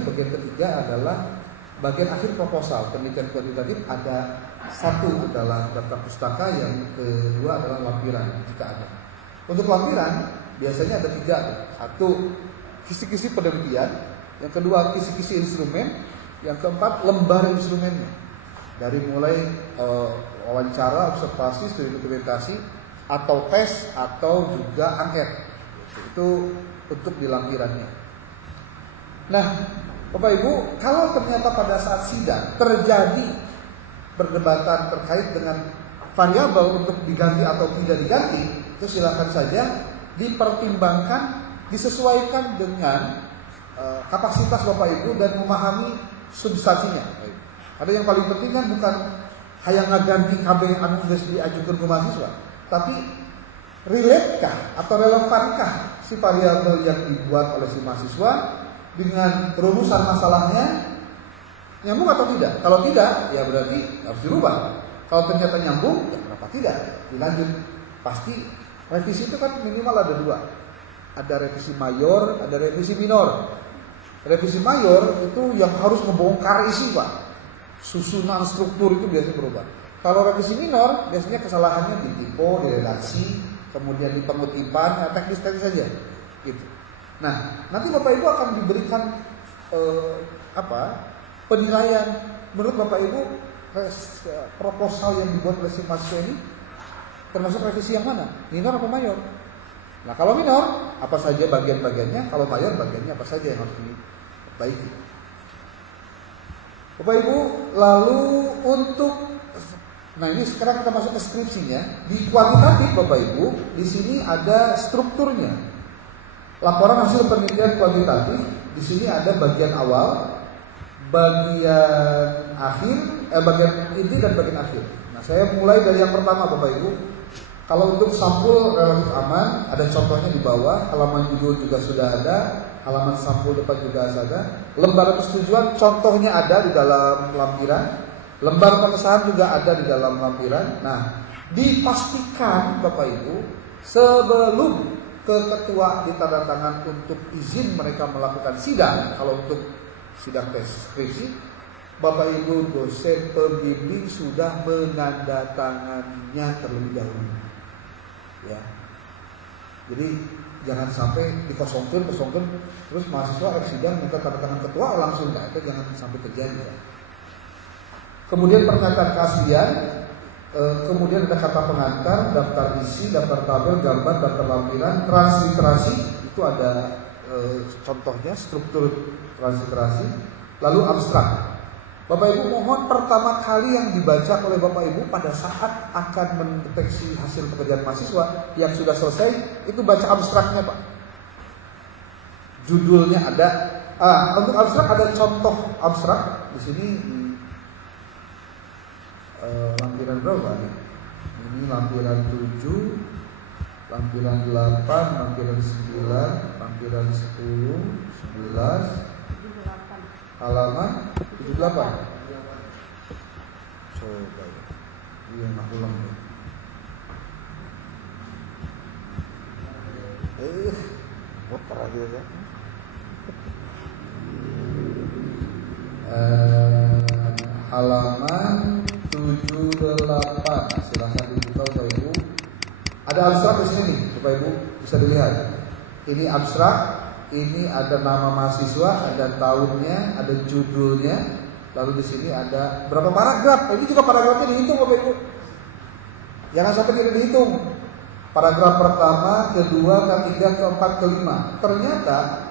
Bagian ketiga adalah bagian akhir proposal penelitian kuantitatif. Ada satu adalah daftar pustaka, yang kedua adalah lampiran jika ada. Untuk lampiran biasanya ada 3. Satu, kisi-kisi penelitian. Yang kedua, kisi-kisi instrumen. Yang keempat, lembar instrumennya. Dari mulai wawancara, observasi, studi dokumentasi, atau tes, atau juga angket. Itu untuk di lampirannya. Nah, Bapak Ibu, kalau ternyata pada saat sidang terjadi perdebatan terkait dengan variabel untuk diganti atau tidak diganti, itu silakan saja dipertimbangkan, disesuaikan dengan kapasitas Bapak Ibu dan memahami substansinya. Ada yang paling penting kan bukan hanya ngaganti KB anu geus diajukeun ke mahasiswa, tapi relate-kah atau relevankah si variabel yang dibuat oleh si mahasiswa dengan rumusan masalahnya, nyambung atau tidak? Kalau tidak, ya berarti harus dirubah. Kalau ternyata nyambung, ya kenapa tidak? Dilanjut. Pasti revisi itu kan minimal ada 2. Ada revisi mayor, ada revisi minor. Revisi mayor itu yang harus ngebongkar isi, Pak. Susunan struktur itu biasanya berubah. Kalau revisi minor, biasanya kesalahannya di typo, di redaksi, kemudian di pengutipan, teknis-teknis saja. Gitu. Nah, nanti Bapak Ibu akan diberikan penilaian menurut Bapak Ibu proposal yang dibuat oleh si mahasiswa ini termasuk revisi yang mana? Minor atau mayor? Nah, kalau minor apa saja bagian-bagiannya, kalau mayor bagiannya apa saja yang harus diperbaiki. Bapak Ibu, lalu untuk ini sekarang kita masuk ke skripsinya. Di kuantitatif Bapak Ibu, di sini ada strukturnya. Laporan hasil penelitian kuantitatif, di sini ada bagian awal, bagian akhir, bagian inti dan bagian akhir. Nah, saya mulai dari yang pertama Bapak Ibu. Kalau untuk sampul relatif aman, ada contohnya di bawah, halaman judul juga sudah ada, halaman sampul depan juga ada, lembar persetujuan contohnya ada di dalam lampiran, lembar pengesahan juga ada di dalam lampiran. Nah, dipastikan Bapak Ibu sebelum ke ketua ditandatangan untuk izin mereka melakukan sidang. Kalau untuk sidang tes skripsi, Bapak Ibu dosen pembimbing sudah menandatangannya terlebih dahulu. Ya. Jadi jangan sampai dikosongkan terus mahasiswa sidang minta tanda tangan ketua langsung, itu jangan sampai terjadi. Ya. Kemudian pernyataan keaslian. Kemudian ada kata pengantar, daftar isi, daftar tabel, gambar, daftar lampiran, transliterasi, itu ada contohnya struktur transliterasi, lalu abstrak. Bapak Ibu mohon pertama kali yang dibaca oleh Bapak Ibu pada saat akan mendeteksi hasil pekerjaan mahasiswa yang sudah selesai, itu baca abstraknya Pak. Judulnya ada. Untuk abstrak ada contoh abstrak di sini. Lampiran berapa nih? Ini lampiran 7, lampiran 8, lampiran 9, lampiran 10, 11, halaman 78. Coba ya. Iya, nak ulang ya. Muter aja ya. Halaman 78, silahkan dibuka Bapak Ibu. Ada abstrak di sini nih, Bapak Ibu bisa dilihat. Ini abstrak, ini ada nama mahasiswa, ada tahunnya, ada judulnya. Lalu di sini ada berapa paragraf. Ini juga paragrafnya dihitung Bapak Ibu. Jangan sampai tidak dihitung. Paragraf pertama, kedua, ketiga, keempat, kelima. Ternyata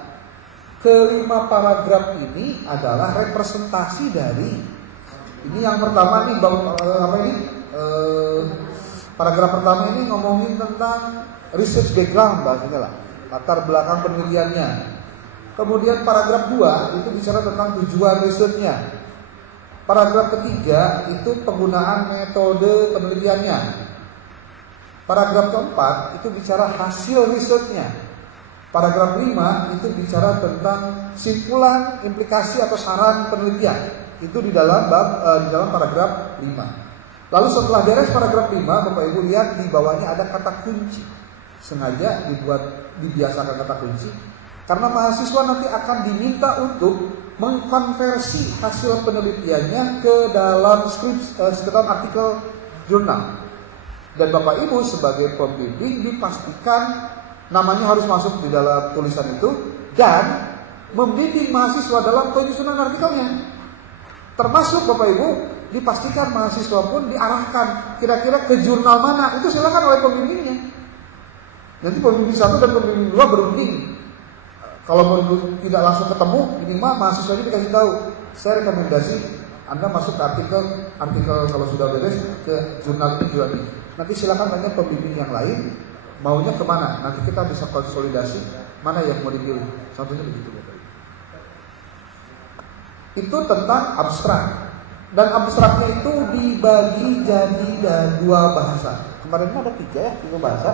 kelima paragraf ini adalah representasi dari. Ini yang pertama nih, paragraf pertama ini ngomongin tentang research background bahasanya lah, latar belakang penelitiannya. Kemudian paragraf 2 itu bicara tentang tujuan risetnya. Paragraf ketiga itu penggunaan metode penelitiannya. Paragraf keempat itu bicara hasil risetnya. Paragraf 5 itu bicara tentang simpulan, implikasi atau saran penelitian. Itu di dalam paragraf 5. Lalu setelah beres paragraf 5, Bapak Ibu lihat di bawahnya ada kata kunci. Sengaja dibiasakan kata kunci karena mahasiswa nanti akan diminta untuk mengkonversi hasil penelitiannya ke dalam artikel jurnal. Dan Bapak Ibu sebagai pembimbing dipastikan namanya harus masuk di dalam tulisan itu dan membimbing mahasiswa dalam penyusunan artikelnya. Termasuk Bapak Ibu dipastikan mahasiswa pun diarahkan kira-kira ke jurnal mana, itu silakan oleh pembimbingnya. Nanti pembimbing satu dan pembimbing dua berunding. Kalau tidak langsung ketemu, minimal mahasiswanya dikasih tahu, saya rekomendasi Anda masuk ke artikel kalau sudah beres ke jurnal ini. Nanti silakan tanya pembimbing yang lain maunya kemana. Nanti kita bisa konsolidasi mana yang mau dipilih. Contohnya begitu Bapak. Itu tentang abstrak. Dan abstraknya itu dibagi jadi 2 bahasa. Kemarin ada 3 bahasa.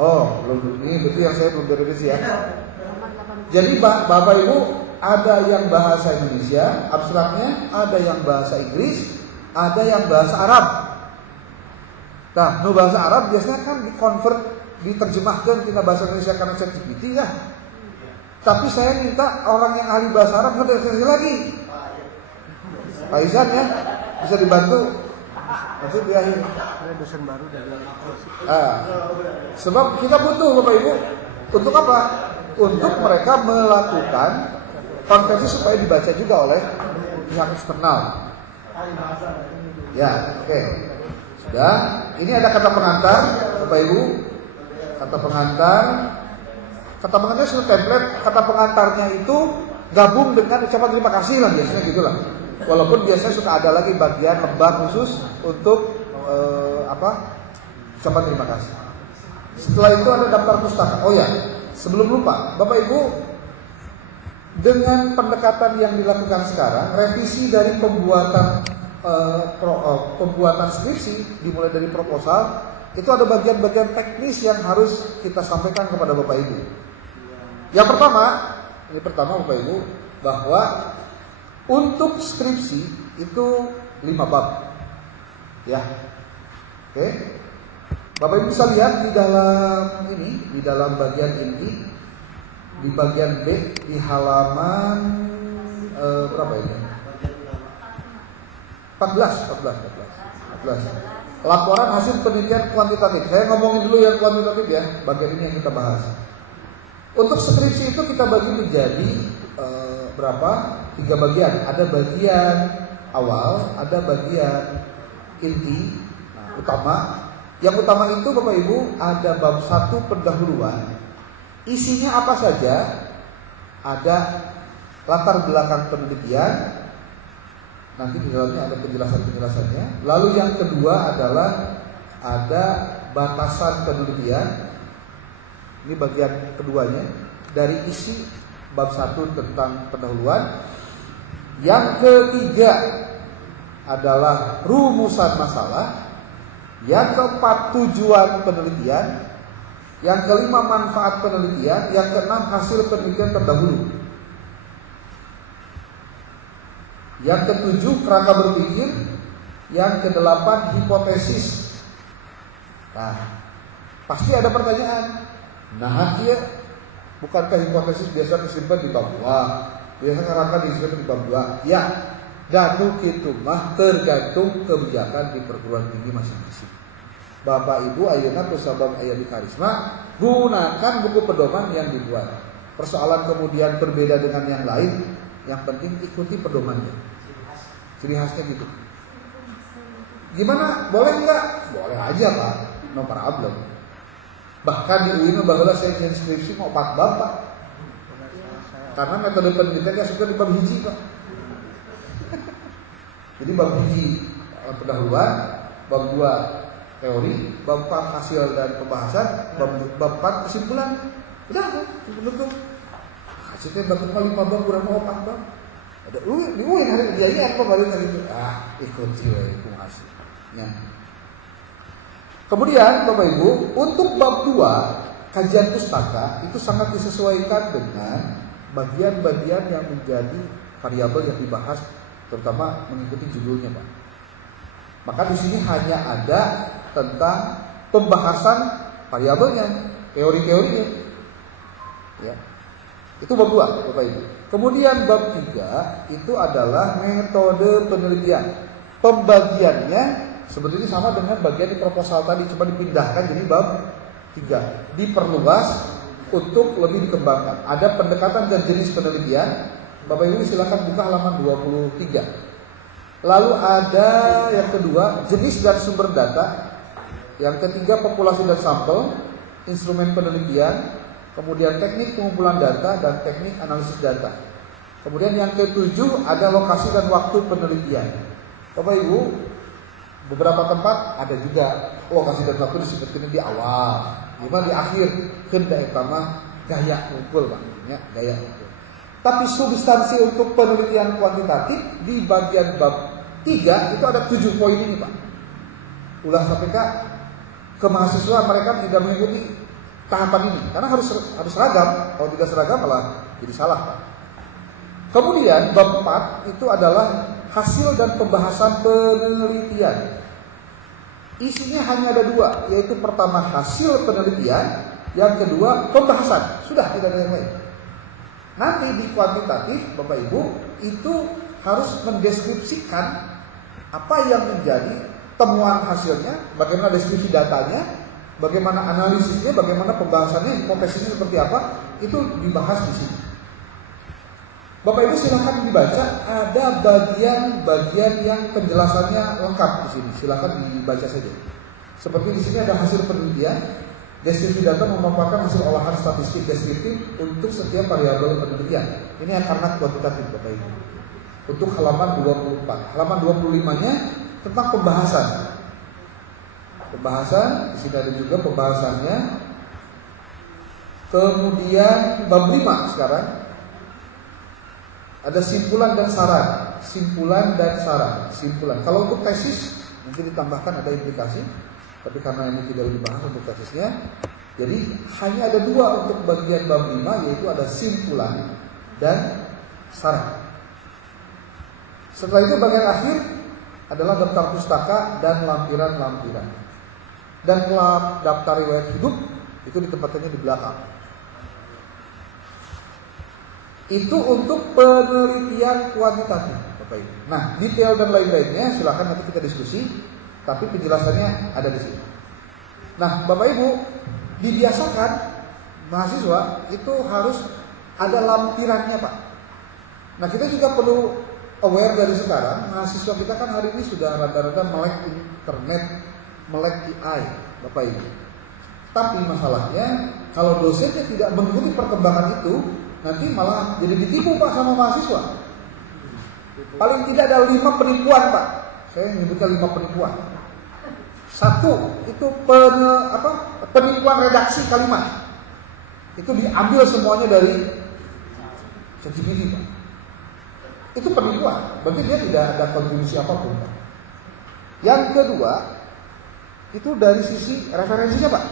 Oh, belum ini betul yang saya belum berevisi ya. Jadi Bapak Ibu ada yang bahasa Indonesia, abstraknya, ada yang bahasa Inggris, ada yang bahasa Arab. Nah, bahasa Arab biasanya kan diterjemahkan kita bahasa Indonesia karena ChatGPT ya. Tapi saya minta orang yang ahli bahasa Arab ngetranslasi lagi. Pak Izan ya, bisa dibantu. Nanti di akhir. Ada dosen baru dari sebab kita butuh Bapak Ibu untuk apa? Untuk mereka melakukan konversi supaya dibaca juga oleh pihak eksternal. Ya, oke. Sudah. Ini ada kata pengantar Bapak Ibu. Kata pengantar sudah template. Kata pengantarnya itu gabung dengan ucapan terima kasih lah biasanya gitulah. Walaupun biasanya suka ada lagi bagian lembar khusus untuk ucapan terima kasih. Setelah itu ada daftar pustaka. Oh ya, sebelum lupa, Bapak Ibu, dengan pendekatan yang dilakukan sekarang, revisi dari pembuatan skripsi dimulai dari proposal, itu ada bagian-bagian teknis yang harus kita sampaikan kepada Bapak Ibu. Yang pertama Bapak Ibu, bahwa untuk skripsi itu 5 bab. Ya. Oke. Bapak Ibu bisa lihat di dalam bagian ini, di bagian B di halaman berapa ini? 14. Laporan hasil penelitian kuantitatif. Saya ngomongin dulu yang kuantitatif ya, bagian ini yang kita bahas. Untuk skripsi itu kita bagi menjadi 3 bagian. Ada bagian awal, ada bagian inti, utama. Yang utama itu Bapak Ibu ada bab 1 pendahuluan. Isinya apa saja? Ada latar belakang penelitian. Nanti di dalamnya ada penjelasannya. Lalu yang kedua adalah ada batasan penelitian. Ini bagian keduanya dari isi bab 1 tentang pendahuluan. Yang ketiga adalah rumusan masalah. Yang keempat tujuan penelitian. Yang kelima manfaat penelitian. Yang keenam hasil penelitian terdahulu. Yang ketujuh kerangka berpikir. Yang kedelapan hipotesis. Nah, pasti ada pertanyaan. Nah, dia bukankah hipotesis biasa disimpan di bab 2? Biasa kerangka disimpan di bab 2. Ya, dan itu mah tergantung kebijakan di perguruan tinggi masing-masing. Bapak Ibu ayeuna kusabab aya di Karisma, gunakan buku pedoman yang dibuat. Persoalan kemudian berbeda dengan yang lain, yang penting ikuti pedomannya. Ciri khasnya gitu. Gimana? Boleh enggak? Boleh aja Pak, no problem. Bahkan di UIN bahwa saya skripsi mau 4 bab Pak. Karena metode penelitiannya sudah di bab hiji Pak. Jadi bab hiji pendahuluan, bab 2 teori, bab 4 hasil dan pembahasan, bab 4 kesimpulan. Udah kan? Betul. Hasilnya bab 5 bab kurang mau 4 bab. Ada di UIN hari kerjanya apa baru tadi itu? Ikut sih hukum aslinya. Kemudian Bapak Ibu, untuk bab 2 kajian pustaka itu sangat disesuaikan dengan bagian-bagian yang menjadi variabel yang dibahas, terutama mengikuti judulnya, Pak. Maka di sini hanya ada tentang pembahasan variabelnya, teori-teorinya. Ya. Itu bab 2, Bapak Ibu. Kemudian bab 3 itu adalah metode penelitian. Pembagiannya sebetulnya sama dengan bagian di proposal tadi, cuma dipindahkan jadi bab 3. Diperluas untuk lebih dikembangkan. Ada pendekatan dan jenis penelitian. Bapak Ibu silakan buka halaman 23. Lalu ada yang kedua, jenis dan sumber data. Yang ketiga, populasi dan sampel, instrumen penelitian. Kemudian teknik pengumpulan data dan teknik analisis data. Kemudian yang ketujuh ada lokasi dan waktu penelitian. Bapak Ibu, beberapa tempat ada juga lokasi dan waktu disebutkan di awal. Cuma di akhir hendak utama gaya ngumpul Pak, ya, gaya ngumpul. Tapi substansi untuk penelitian kuantitatif di bagian bab 3 itu ada 7 poin ini Pak. Ulah KPK ke mahasiswa mereka tidak mengikuti tahapan ini karena harus seragam. Kalau tidak seragam malah jadi salah Pak. Kemudian bab 4 itu adalah hasil dan pembahasan penelitian. Isinya hanya ada 2, yaitu pertama hasil penelitian, yang kedua pembahasan. Sudah, tidak ada yang lain. Nanti di kuantitatif Bapak Ibu itu harus mendeskripsikan apa yang menjadi temuan hasilnya, bagaimana deskripsi datanya, bagaimana analisisnya, bagaimana pembahasannya, hipotesisnya seperti apa, itu dibahas di sini. Bapak Ibu silakan dibaca, ada bagian-bagian yang penjelasannya lengkap di sini. Silakan dibaca saja. Seperti di sini ada hasil penelitian, deskripsi data memaparkan hasil olahan statistik deskriptif untuk setiap variabel penelitian. Ini yang karena kuantitatif Bapak Ibu. Untuk halaman 24. Halaman 25-nya tentang pembahasan. Pembahasan, di sini ada juga pembahasannya. Kemudian bab 5 sekarang. Ada simpulan dan saran. Simpulan dan saran. Simpulan. Kalau untuk tesis mungkin ditambahkan ada implikasi, tapi karena ini tidak dibahas untuk tesisnya, jadi hanya ada 2 untuk bagian bab 5, yaitu ada simpulan dan saran. Setelah itu bagian akhir adalah daftar pustaka dan lampiran-lampiran. Dan daftar riwayat hidup itu ditempatkannya di belakang. Itu untuk penelitian kuantitatif, Bapak Ibu. Nah, detail dan lain-lainnya silakan nanti kita diskusi, tapi penjelasannya ada di sini. Nah, Bapak Ibu, dibiasakan mahasiswa itu harus ada lampirannya, Pak. Nah, kita juga perlu aware dari sekarang, mahasiswa kita kan hari ini sudah rada-rada melek internet, melek AI, Bapak Ibu. Tapi masalahnya, kalau dosennya tidak mengikuti perkembangan itu, nanti malah jadi ditipu Pak sama mahasiswa. Paling tidak ada 5 penipuan Pak. Saya menyebutkan 5 penipuan. 1 itu penipuan redaksi kalimat. Itu diambil semuanya dari ChatGPT Pak. Itu penipuan. Berarti dia tidak ada kontribusi apapun Pak. Yang kedua itu dari sisi referensinya Pak.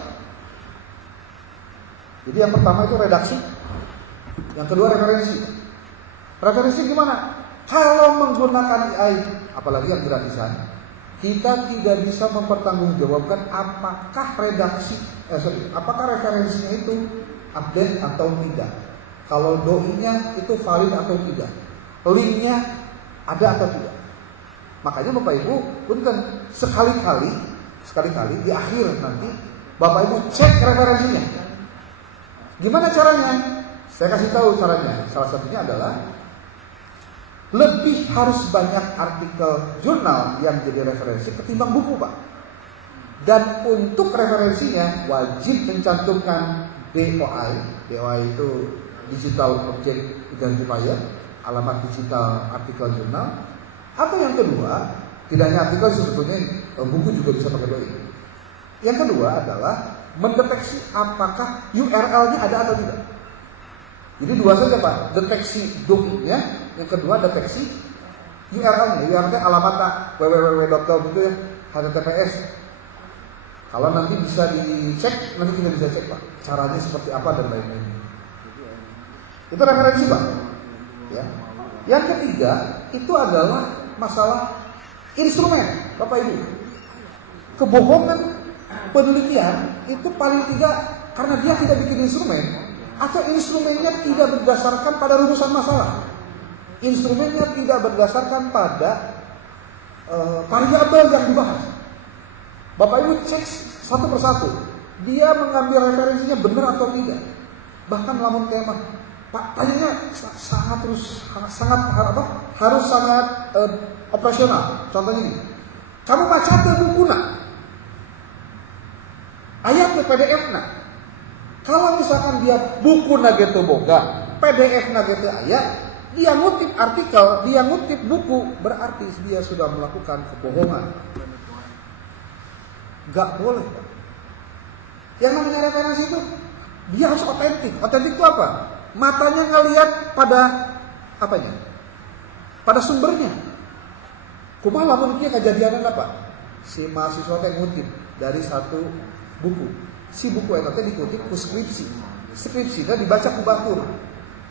Jadi yang pertama itu redaksi. Yang kedua referensi. Referensi gimana? Kalau menggunakan AI, apalagi yang gratisan, kita tidak bisa mempertanggungjawabkan apakah apakah referensinya itu update atau tidak. Kalau doinya itu valid atau tidak. Linknya ada atau tidak. Makanya Bapak Ibu punten sekali-kali di akhir nanti Bapak Ibu cek referensinya. Gimana caranya? Saya kasih tahu caranya. Salah satunya adalah lebih harus banyak artikel jurnal yang jadi referensi ketimbang buku Pak. Dan untuk referensinya wajib mencantumkan DOI. DOI itu Digital Object Identifier, alamat digital artikel jurnal. Atau yang kedua, tidak hanya artikel, sebetulnya buku juga bisa pakai DOI. Yang kedua adalah mendeteksi apakah URL-nya ada atau tidak. Jadi 2 saja Pak, deteksi domainnya, yang kedua deteksi URL-nya. URL-nya alamatnya www.com itu ya, HTTPS. Kalau nanti bisa dicek, nanti kita bisa cek Pak, caranya seperti apa dan lain-lain. Itu referensi Pak. Ya. Yang ketiga itu adalah masalah instrumen, Bapak Ibu. Kebohongan penelitian itu paling tidak karena dia tidak bikin instrumen. Atau instrumennya tidak berdasarkan pada rumusan masalah. Instrumennya tidak berdasarkan pada variabel yang dibahas. Bapak Ibu cek satu persatu, dia mengambil referensinya benar atau tidak. Bahkan lamun tema, Pak, tanyanya harus sangat operasional. Contohnya ini, kamu baca ke buku nak, ayat ke PDF nak. Kalau misalkan dia buku nagetu boga, PDF nagetu ayat, dia ngutip artikel, dia ngutip buku, berarti dia sudah melakukan kebohongan. Gak boleh. Yang namanya referensi itu, dia harus otentik. Otentik itu apa? Matanya ngelihat pada apanya? Pada sumbernya. Kumaha lamun kieu kejadian apa? Si mahasiswa teh ngutip dari satu buku. Si buku eta teh dikutip ku skripsi. Skripsina dibaca ku batur.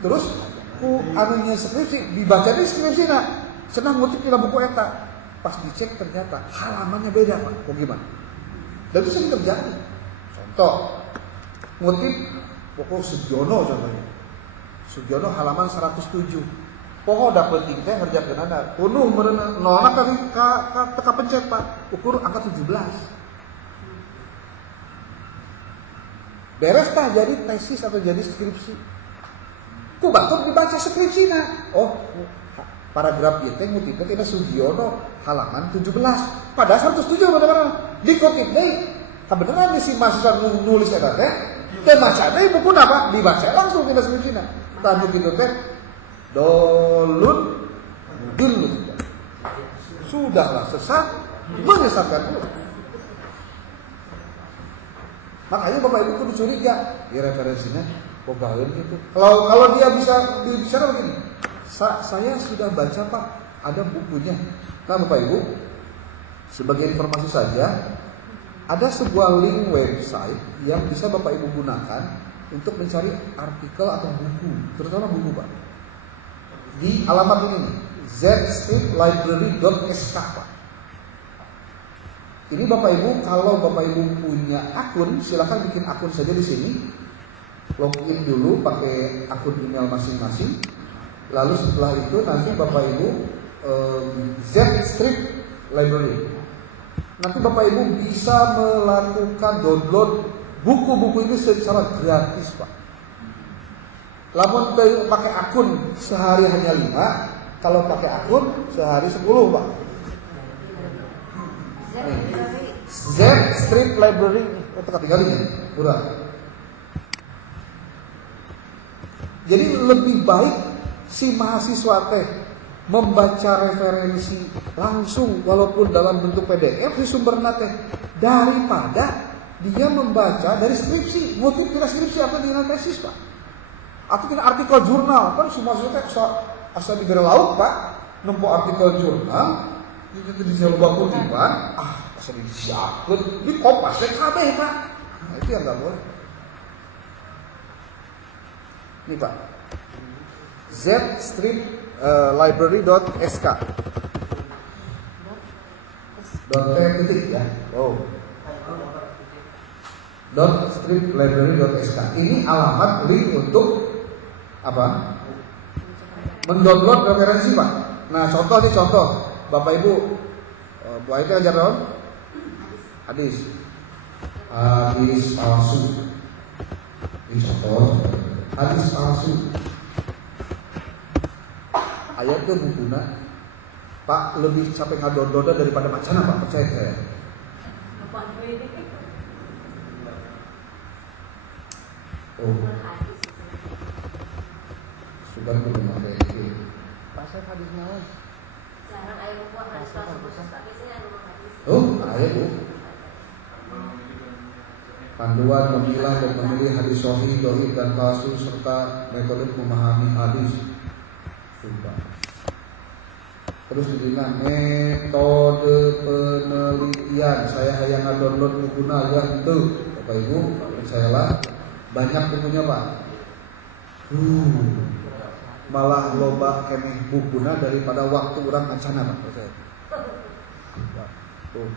Terus ku anunya skripsi dibaca di skripsina. Cenah ngutip dina buku eta. Pas dicek ternyata halamannya beda, Pak. Kok gimana? Dan itu sering terjadi. Contoh, ngutip buku Sugiono contohnya. Sugiono halaman 107. Poho dapet teh ngerjakeunana. Kunuh meureun nolna ka teka pencet, Pak. Ukur angka 17. Beres tah jadi tesis atau jadi skripsi. Ku batur dibaca skripsina. Oh, paragraf ieu teh ngutipna tina Sugiono halaman 17. Padahal 107 bener-bener dikutip deui. Kebenaran si mahasiswa nulis eta teh teu maca deui bukuna, Pak, dibaca langsung tina skripsina. Tah kitu teh dolun mudil. Sudahlah sesat, menyesatkan dulu. Makanya Bapak Ibu kudu curiga di referensinya bogaeun gitu. Kalau dia bisa bicara begini, saya sudah baca Pak, ada bukunya. Nah Bapak Ibu, sebagai informasi saja, ada sebuah link website yang bisa Bapak Ibu gunakan untuk mencari artikel atau buku, terutama buku Pak. Di alamat ini nih, zstreetlibrary.sk Pak. Ini Bapak Ibu, kalau Bapak Ibu punya akun, silakan bikin akun saja di sini. Login dulu pakai akun email masing-masing. Lalu setelah itu nanti Bapak Ibu Z Street Library. Nanti Bapak Ibu bisa melakukan download buku-buku ini secara gratis, Pak. Lamun pakai akun sehari hanya 5, kalau pakai akun sehari 10, Pak. Z Street Library itu ketinggalannya murah. Jadi lebih baik si mahasiswa teh membaca referensi langsung walaupun dalam bentuk PDF di sumberna teh daripada dia membaca dari skripsi, ngutip dari skripsi atau di tesis, Pak. Atau kena artikel jurnal, kan semua teh asal diberi laut, Pak. Nempo artikel jurnal itu di sebuah kutipan, asal disiapkan, di kopas teh kabeh, Pak. Nah, itu yang nggak boleh. Ini Pak, zstreetlibrary.sk .t ya, .streetlibrary.sk. Ini alamat link untuk apa? Mendownload referensi, Pak. Nah, contoh Bapak Ibu, Bu Aida ajar dong. Hadis palsu. Ini contoh hadis palsu. Ayat ke bukuna, Pak, lebih capek ngadododa daripada macana, Pak, percaya saya. Oh, sudah belum ada ini. Pasal hadis naon? Jarang ayat buku hadis palsu, tapi saya ada hadis. Oh, ayat Bu. Panduan memilah dan memilih hadis sahih, dhaif dan palsu serta metode memahami hadis. Terus dilihat metode penelitian. Saya hayang download bukuna ya itu, Bapak Ibu, percayalah banyak bukunya, Pak. Malah loba keneh bukuna daripada waktu orang acana, Pak. Percaya. Tuh.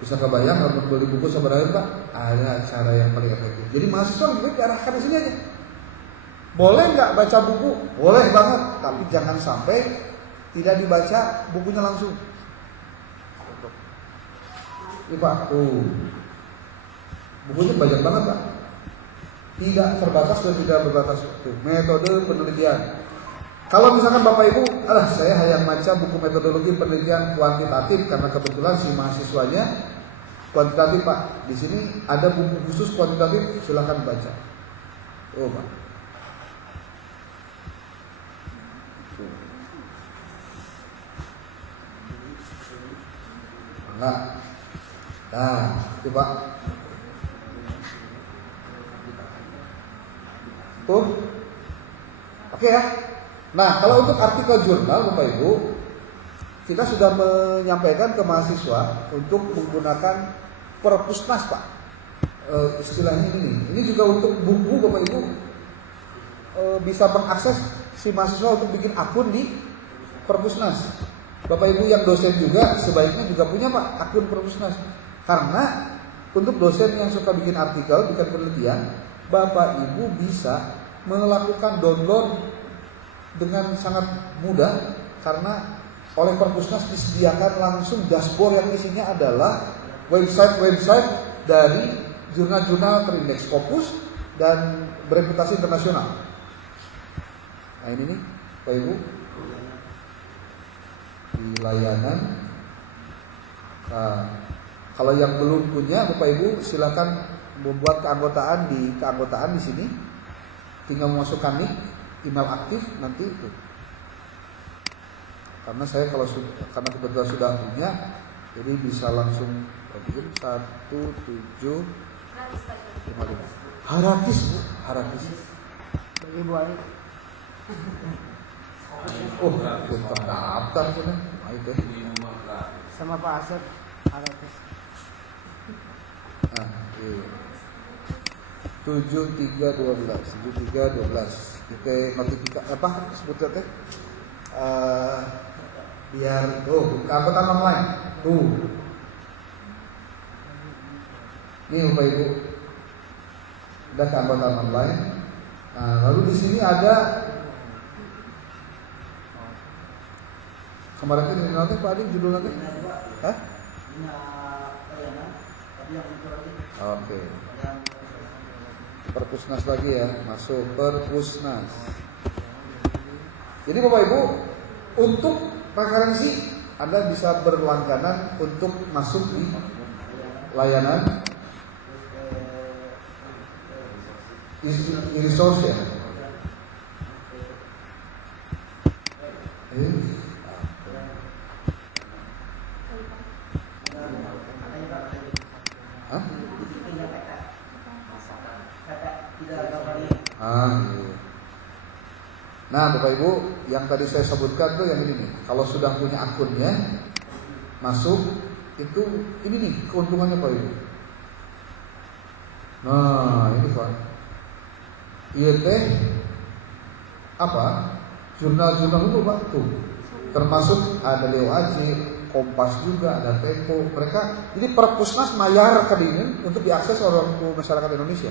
Bisa kebayang kalau beli buku sebenarnya Pak, ada cara yang paling efektif. Jadi mahasiswa lebih baik diarahkan di sini aja. Boleh nggak baca buku? Boleh banget, tapi jangan sampai tidak dibaca bukunya langsung. Ini Pak, bukunya banyak banget Pak. Tidak terbatas dan tidak berbatas waktu. Metode penelitian. Kalau misalkan Bapak Ibu, saya hanya baca buku metodologi penelitian kuantitatif karena kebetulan si mahasiswanya kuantitatif Pak. Di sini ada buku khusus kuantitatif, silakan baca. Pak. Nah, itu Pak. Tuh. Oke ya. Nah, kalau untuk artikel jurnal Bapak Ibu, kita sudah menyampaikan ke mahasiswa untuk menggunakan perpusnas Pak. Istilahnya ini. Ini juga untuk buku Bapak Ibu bisa mengakses si mahasiswa untuk bikin akun di perpusnas. Bapak Ibu yang dosen juga sebaiknya juga punya Pak akun perpusnas. Karena untuk dosen yang suka bikin artikel, bikin penelitian, Bapak Ibu bisa melakukan download dengan sangat mudah karena oleh perpusnas disediakan langsung dashboard yang isinya adalah website-website dari jurnal-jurnal terindeks Scopus dan bereputasi internasional. Nah ini nih Bapak Ibu di layanan. Nah, kalau yang belum punya Bapak Ibu silakan membuat keanggotaan di sini. Tinggal memasukkan nik, email aktif nanti itu. Karena saya karena kebetulan sudah punya, jadi bisa langsung login 1755. Haratis Bu, haratis. Ibu Ali. Bukan daftar sana. Itu. Sama Pak Asep haratis. Iya. 7312 Oke, notifikasi apa sebutnya teh? Biar keanggotaan online. Ini Bapak Ibu. Ada keanggotaan online. Nah, lalu di sini ada kemarin ini nanti Pak Adi judul nanti? Hah? Oke. Perpusnas lagi ya, masuk perpusnas. Jadi Bapak Ibu, untuk referensi Anda bisa berlangganan untuk masuk di layanan e-resource ya. Hah? Iya. Nah Bapak Ibu, yang tadi saya sebutkan tuh yang ini nih. Kalau sudah punya akunnya, masuk itu ini nih keuntungannya Bapak Ibu. Nah ini Pak, iya teh apa? Jurnal-jurnal itu Pak tuh, termasuk ada Leo Aji, Kompas juga, ada Tempo. Mereka jadi perpusnas mayar kedingin untuk diakses oleh masyarakat Indonesia.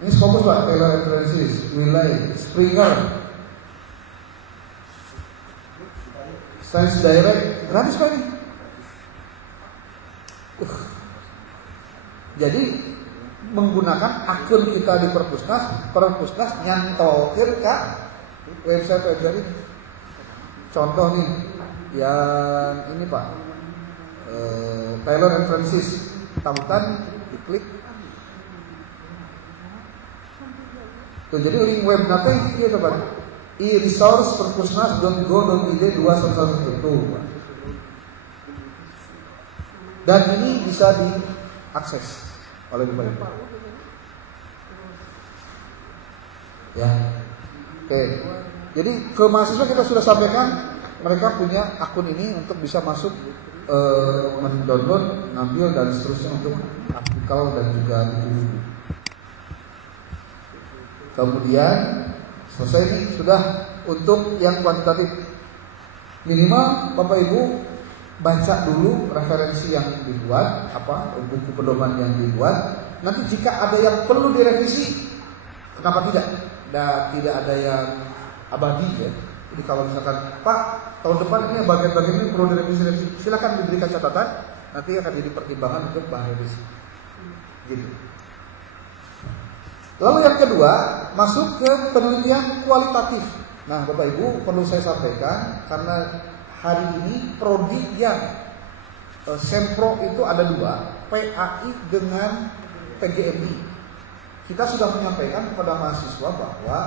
Ini Scopus Pak, Taylor and Francis, Wiley, Springer, Science Direct, gratis Pak ini. Jadi menggunakan akun kita di perpusnas nyantolkan ke website ini. Contoh nih, yang ini Pak, Taylor and Francis, tautan diklik. Tuh, jadi link web nanti gitu Pak. e-resource perpusnas.go.id 2111 tuh. Dan ini bisa diakses oleh Bapak Ibu. Ya. Oke. Jadi ke mahasiswa kita sudah sampaikan mereka punya akun ini untuk bisa masuk mendownload, ngambil dan seterusnya untuk artikel dan juga buku. Kemudian selesai nih sudah untuk yang kuantitatif. Minimal Bapak Ibu baca dulu referensi yang dibuat, buku pedoman yang dibuat. Nanti jika ada yang perlu direvisi, kenapa tidak? Tidak ada yang abadi ya. Jadi kalau misalkan Pak, tahun depan ini bagian-bagian ini perlu direvisi, silakan diberikan catatan, nanti akan jadi pertimbangan untuk bahan revisi. Gitu. Lalu yang kedua, masuk ke penelitian kualitatif. Nah, Bapak Ibu, perlu saya sampaikan karena hari ini prodi yang sempro itu ada dua, PAI dengan PGMI. Kita sudah menyampaikan kepada mahasiswa bahwa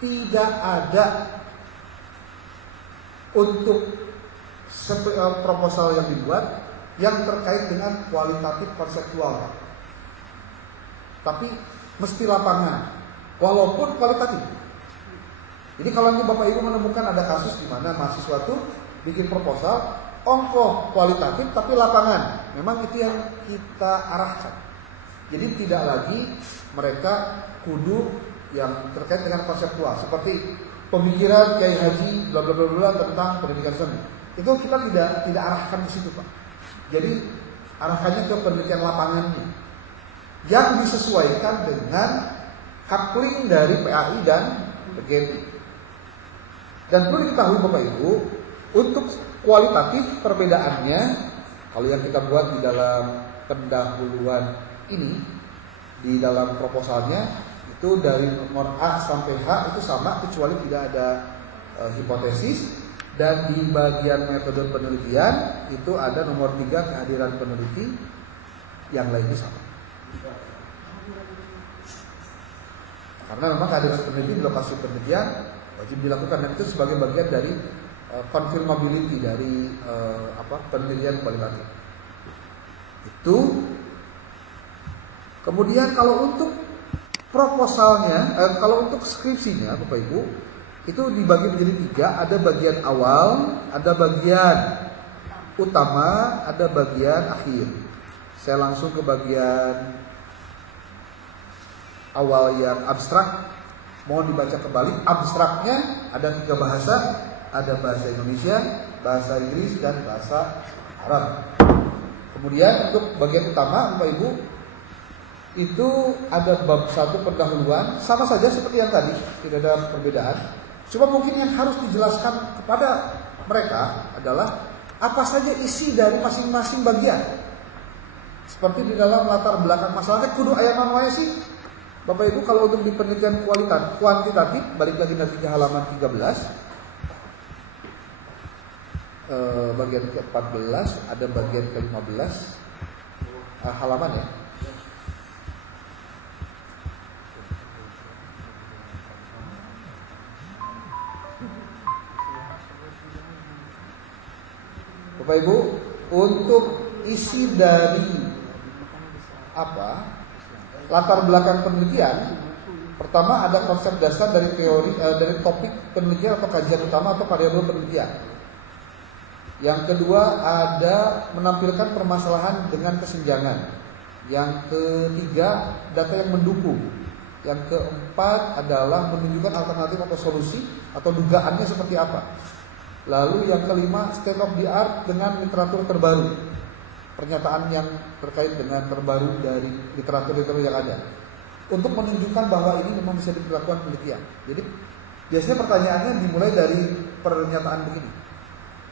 tidak ada untuk proposal yang dibuat yang terkait dengan kualitatif konseptual, tapi mesti lapangan, walaupun kualitatif. Jadi kalau nanti Bapak Ibu menemukan ada kasus di mana mahasiswa tuh bikin proposal ongkoh kualitatif tapi lapangan, memang itu yang kita arahkan. Jadi tidak lagi mereka kudu yang terkait dengan konseptual seperti pemikiran Kiai Haji bla bla bla bla tentang pendidikan seni. Itu kita tidak arahkan ke situ, Pak. Jadi arahkannya ke penelitian lapangannya yang disesuaikan dengan coupling dari PAI dan PGMI. Dan perlu diketahui Bapak Ibu, untuk kualitatif perbedaannya, kalau yang kita buat di dalam pendahuluan ini, di dalam proposalnya itu dari nomor A sampai H itu sama kecuali tidak ada hipotesis, dan di bagian metode penelitian itu ada nomor 3 kehadiran peneliti, yang lainnya sama. Karena memang kehadiran peneliti di lokasi penelitian wajib dilakukan, dan itu sebagai bagian dari confirmability dari penelitian kualitatif. Itu. Kemudian kalau untuk proposalnya, kalau untuk skripsinya Bapak Ibu, itu dibagi menjadi 3, ada bagian awal, ada bagian utama, ada bagian akhir. Saya langsung ke bagian awal yang abstrak. Mohon dibaca kembali. Abstraknya ada 3 bahasa, ada bahasa Indonesia, bahasa Inggris, dan bahasa Arab. Kemudian untuk bagian utama Bapak Ibu, itu ada bab 1 pendahuluan, sama saja seperti yang tadi, tidak ada perbedaan. Cuma mungkin yang harus dijelaskan kepada mereka adalah apa saja isi dari masing-masing bagian. Seperti di dalam latar belakang masalahnya kudu aya naon sih. Bapak Ibu, kalau untuk di penelitian kuantitatif, balik lagi nanti ke halaman 13, bagian ke-14, ada bagian ke-15, halaman ya. Bapak Ibu, untuk isi dari latar belakang penelitian, pertama ada konsep dasar dari teori dari topik penelitian atau kajian utama atau variabel penelitian. Yang kedua ada menampilkan permasalahan dengan kesenjangan. Yang ketiga data yang mendukung. Yang keempat adalah menunjukkan alternatif atau solusi atau dugaannya seperti apa. Lalu yang kelima state of the art dengan literatur terbaru. Pernyataan yang terkait dengan terbaru dari literatur yang ada untuk menunjukkan bahwa ini memang bisa dilakukan penelitian. Jadi biasanya pertanyaannya dimulai dari pernyataan begini: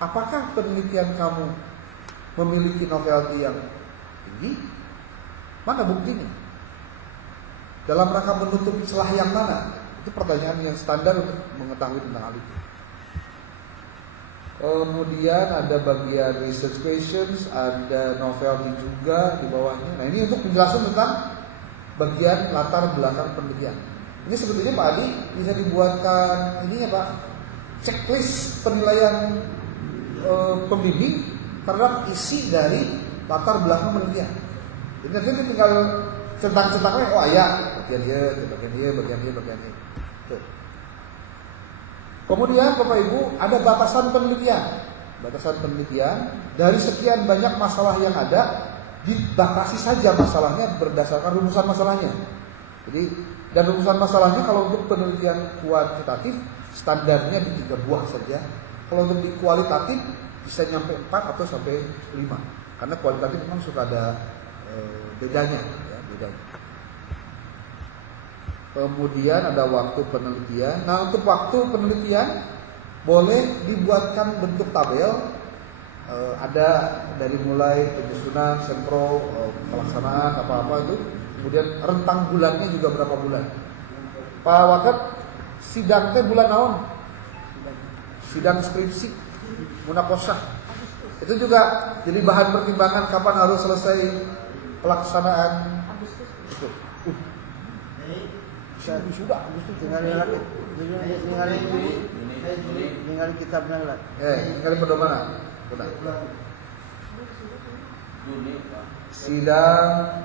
apakah penelitian kamu memiliki novelty yang tinggi? Mana buktinya? Dalam rangka menutup celah yang mana? Itu pertanyaan yang standar untuk mengetahui tentang hal itu. Kemudian ada bagian research questions, ada novelty juga di bawahnya. Nah ini untuk penjelasan tentang bagian latar belakang penelitian. Ini sebetulnya Pak Adi bisa dibuatkan ini ya Pak, checklist penilaian pembimbing terhadap isi dari latar belakang penelitian. Jadi nanti tinggal centang-centangnya, oh ya bagian dia. Tuh. Kemudian Bapak Ibu ada batasan penelitian. Batasan penelitian dari sekian banyak masalah yang ada, dibatasi saja masalahnya berdasarkan rumusan masalahnya. Jadi dan rumusan masalahnya kalau untuk penelitian kuantitatif standarnya di 3 buah saja. Kalau untuk di kualitatif bisa nyampe 4 atau sampai 5. Karena kualitatif memang suka ada bedanya, ya, bedanya. Kemudian ada waktu penelitian. Nah, untuk waktu penelitian boleh dibuatkan bentuk tabel. Ada dari mulai penyusunan, sempro, pelaksanaan apa-apa itu. Kemudian rentang bulannya juga berapa bulan. Pak Wakat, sidang teh bulan naon? Sidang skripsi, munakosyah. Itu juga jadi bahan pertimbangan kapan harus selesai pelaksanaan. Itu. Sudah, tinggal kitabnya lah. tinggal pedoman. Benar. Sidang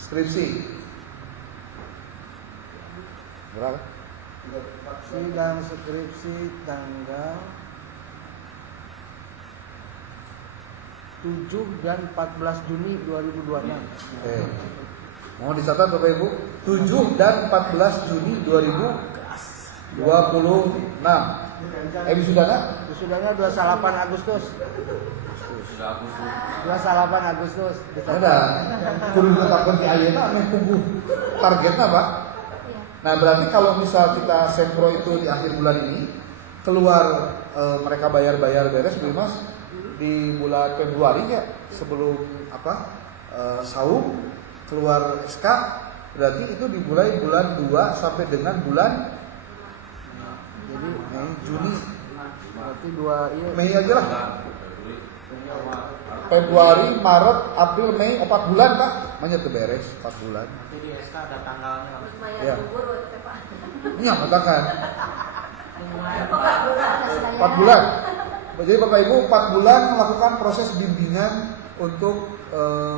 skripsi. Berapa? Sidang skripsi tanggal 7 dan 14 Juni 2026. Mau dicatat Bapak Ibu, 7 dan 14 Juni 2026. Wisudanya? Wisudanya 28 Agustus. 28 Agustus. Ada. Kudu ditetapkan di ayeuna anu puguh targetnya, Pak. Nah, berarti kalau misal kita sempro itu di akhir bulan ini keluar mereka bayar beres Bu Mas di bulan Februari ya, sebelum saum keluar SK, berarti itu dimulai bulan 2 sampai dengan bulan jadi Mei, Juni. berarti 2 iya. Mei aja lah. Februari, Maret, April, Mei, 4 bulan Pak. Makanya tuh beres 4 bulan. Nanti di SK ada tanggalnya. Ya. Iya, katakan. 4 bulan. Jadi Bapak Ibu 4 bulan melakukan proses bimbingan untuk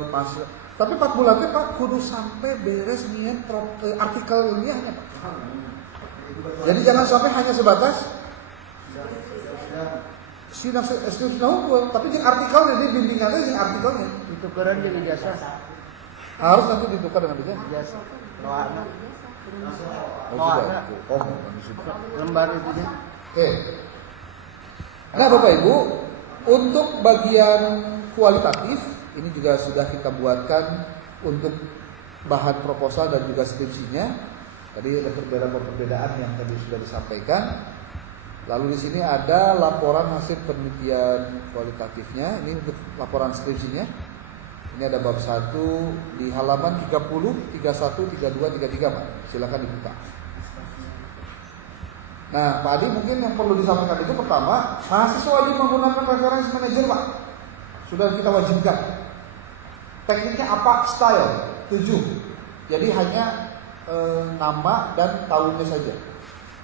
masuk. Tapi 4 bulan itu Pak kudu sampai beres nyian artikel ilmiahnya Pak. Jadi jangan sampai hanya sebatas sidang skripsi hukum, tapi yang artikelnya jadi bimbingannya yang artikelnya. Itu keren jadi jasa. Harus nanti ditukar dengan itu. Jasa. Loana. Sudah. Sudah. Lembar itu ya. Oke. Nah Bapak Ibu, untuk bagian kualitatif ini juga sudah kita buatkan untuk bahan proposal dan juga skripsinya. Tadi ada perbedaan yang tadi sudah disampaikan. Lalu di sini ada laporan hasil penelitian kualitatifnya. Ini untuk laporan skripsinya. Ini ada bab 1 di halaman 30, 31, 32, 33 Pak. Silakan dibuka. Nah Pak Adi mungkin yang perlu disampaikan itu pertama, mahasiswa wajib menggunakan reference manager Pak. Sudah kita wajibkan. Tekniknya apa? Style 7. Jadi hanya nama dan tahunnya saja.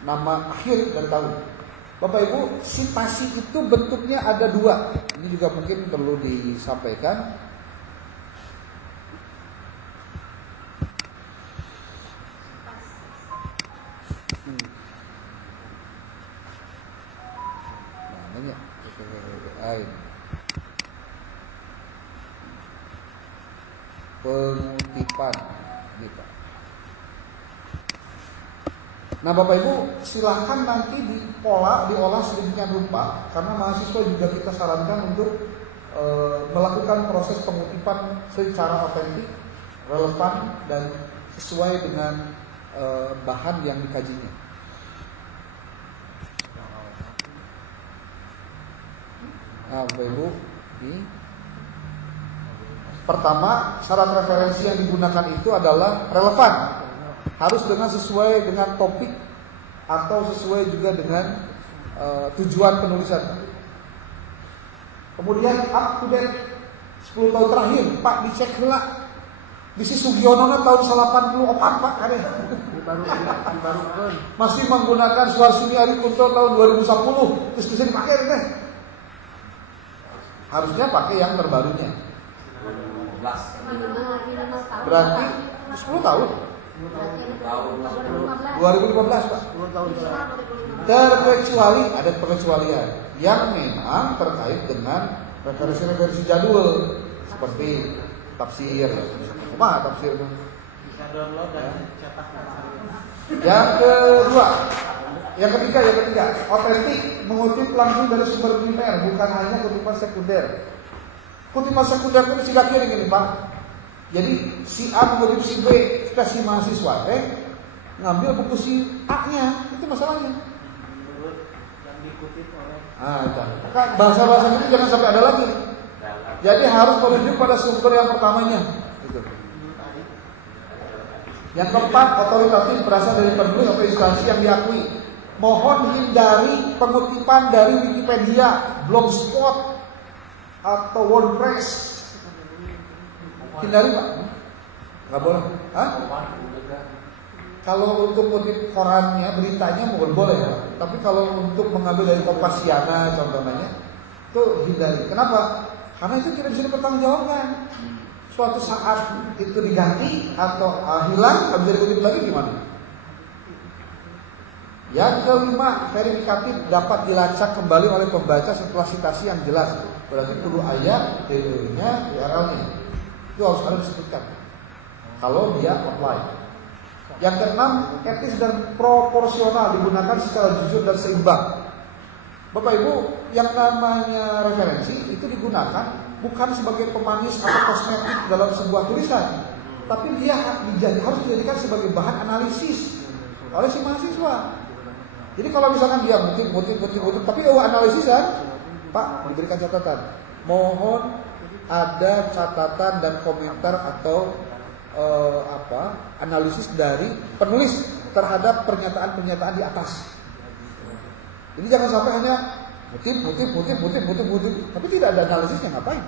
Nama akhir dan tahun. Bapak Ibu, citasi itu bentuknya ada 2. Ini juga mungkin perlu disampaikan. Namanya pengutipan ini Pak. Nah Bapak Ibu silahkan nanti diolah sedemikian rupa, karena mahasiswa juga kita sarankan untuk melakukan proses pengutipan secara otentik, relevan dan sesuai dengan bahan yang dikajinya. Nah Bapak Ibu, ini pertama syarat referensi yang digunakan itu adalah relevan. Harus dengan sesuai dengan topik atau sesuai juga dengan tujuan penulisan. Kemudian up to date 10 tahun terakhir, Pak dicek heula. Bisi Sugiono tahun 84 Pak kade. Masih menggunakan Suharsini Arikunto tahun 2010, terus bisa dipakai teh. Harusnya pakai yang terbarunya. Berarti 10 tahun. 2015 Pak. 10 tahun Terkecuali ada pengecualian yang memang terkait dengan referensi-referensi jadul seperti tafsir. Tafsir itu. bisa download dan cetak. Yang kedua, Yang ketiga, otentik, mengutip langsung dari sumber primer, bukan hanya kutipan sekunder. Kutipan sekunder itu sila kiri gini Pak. Jadi si A mengutip si B, kita si mahasiswa ngambil buku si A-nya, itu masalahnya. Menurut yang diikuti oleh Bahasa-bahasa itu jangan sampai ada lagi. Jadi harus merujuk pada sumber yang pertamanya. Gitu. Yang keempat, otoritatif berasal dari penulis atau instansi yang diakui. Mohon hindari pengutipan dari Wikipedia, Blogspot, atau WordPress. Hindari Pak. Nggak boleh. Hah? Kalau untuk kutip korannya, beritanya boleh Pak. Tapi kalau untuk mengambil dari Kompasiana contohnya, itu hindari. Kenapa? Karena itu tidak bisa dipertanggungjawabkan. Suatu saat itu diganti atau hilang, nggak bisa dikutip lagi gimana? Yang kelima, verifikatif dapat dilacak kembali oleh pembaca setelah citasi yang jelas. Berarti perlu ayat, TW-nya, URL-nya. Itu harus ada disebutkan. Kalau dia apply. Yang keenam, etis dan proporsional digunakan secara jujur dan seimbang. Bapak Ibu, yang namanya referensi itu digunakan bukan sebagai pemanis atau kosmetik dalam sebuah tulisan, tapi dia harus dijadikan sebagai bahan analisis oleh si mahasiswa. Jadi kalau misalkan dia mungkin, tapi analisis kan, Pak diberikan catatan. Mohon ada catatan dan komentar atau analisis dari penulis terhadap pernyataan-pernyataan di atas. Jadi jangan sampai hanya mutip, tapi tidak ada analisisnya, ngapain?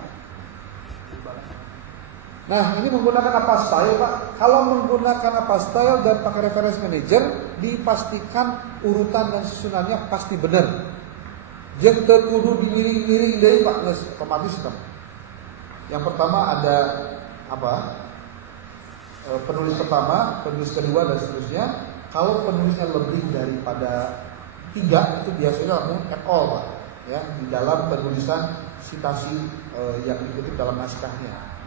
Nah, ini menggunakan apa style Pak? Kalau menggunakan apa style dan pakai reference manager, dipastikan urutan dan susunannya pasti benar. Jangan terkudu dimiring-miring dari Pak, otomatis Pak. Yang pertama ada penulis pertama, penulis kedua dan seterusnya. Kalau penulisnya lebih daripada 3 itu biasanya langsung at all Pak, ya, di dalam penulisan citasi yang dikutip dalam naskahnya.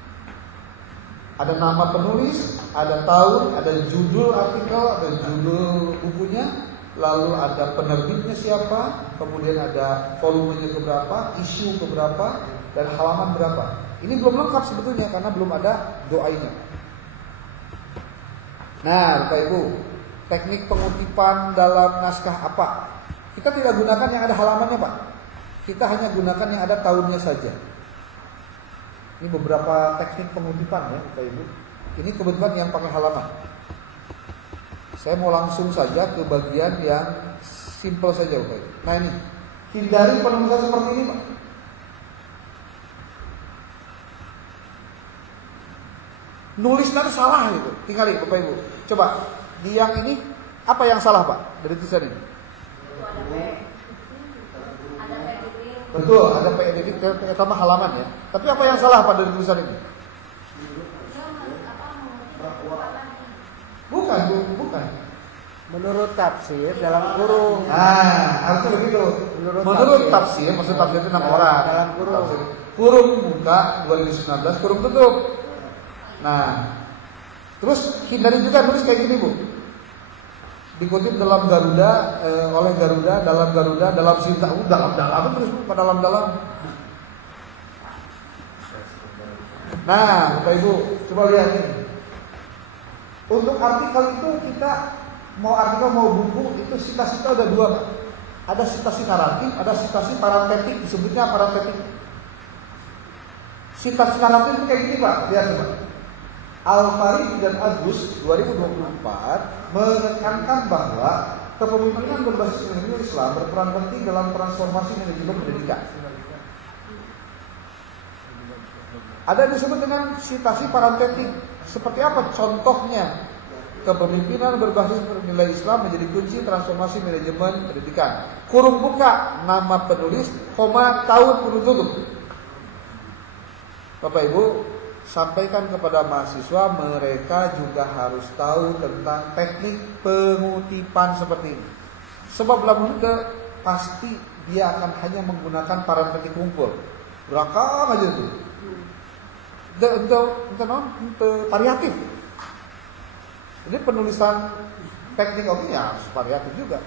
Ada nama penulis, ada tahun, ada judul artikel, ada judul bukunya, lalu ada penerbitnya siapa, kemudian ada volumenya keberapa, isu keberapa, dan halaman berapa. Ini belum lengkap sebetulnya karena belum ada doainya. Nah, Bapak Ibu, teknik pengutipan dalam naskah apa? Kita tidak gunakan yang ada halamannya Pak. Kita hanya gunakan yang ada tahunnya saja. Ini beberapa teknik pengutipan ya Bapak Ibu. Ini kebetulan yang pakai halaman. Saya mau langsung saja ke bagian yang simple saja Bapak Ibu. Nah ini, hindari penulisan seperti ini Pak. Nulis nanti salah gitu. Tinggalin Bapak Ibu. Coba di yang ini apa yang salah Pak dari tulisan ini? Betul, ada PEDD terutama halaman ya. Tapi apa yang salah Pak dari tulisan ini? Bukan. menurut tafsir dalam kurung. Harusnya begitu. Menurut tafsir, maksud tafsir itu 6 orang. Dalam kurung. Tafsir. Kurung buka 2019, kurung tutup. Nah, terus hindari juga tulis kayak gini Bu. Dikutip dalam Garuda, oleh Garuda, dalam Sinta, dalam terus pada dalam. Nah, Bapak Ibu, coba lihat ini. Untuk artikel itu kita mau artikel mau buku itu cita-cita ada 2, Pak. Ada citasi naratif, ada citasi parentetik, disebutnya parentetik. Citasi naratif itu kayak gini, Pak. Lihat coba. Al-Fari dan Agus 2024 menekankan bahwa kepemimpinan berbasis nilai Islam berperan penting dalam transformasi manajemen pendidikan. Ada yang disebut dengan citasi parentetik. Seperti apa contohnya? Kepemimpinan berbasis nilai Islam menjadi kunci transformasi manajemen pendidikan. Kurung buka, nama penulis, koma, tahun penutup. Bapak Ibu, sampaikan kepada mahasiswa mereka juga harus tahu tentang teknik pengutipan seperti ini. Sebab dalam muda pasti dia akan hanya menggunakan parentetik kumpul. Belakang aja tuh. Untuk variatif. Jadi penulisan teknik oke ya harus variatif juga.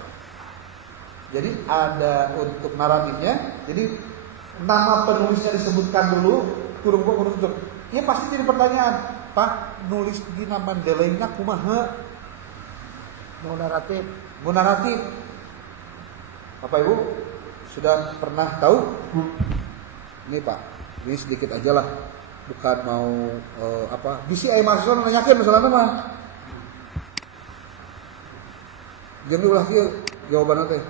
Jadi ada untuk naratifnya. Jadi nama penulisnya disebutkan dulu, kurung tutup. Ya pasti jadi pertanyaan, Pak, nulis di nama Mandelaina kumaha? Mau naratif. Mau naratif. Bapak Ibu sudah pernah tahu? Ini Pak, ini sedikit aja lah. Bukan mau bisi aya mahasiswa nanyakeun masalahna mah. Jeung ulah kieu jawabanna teh.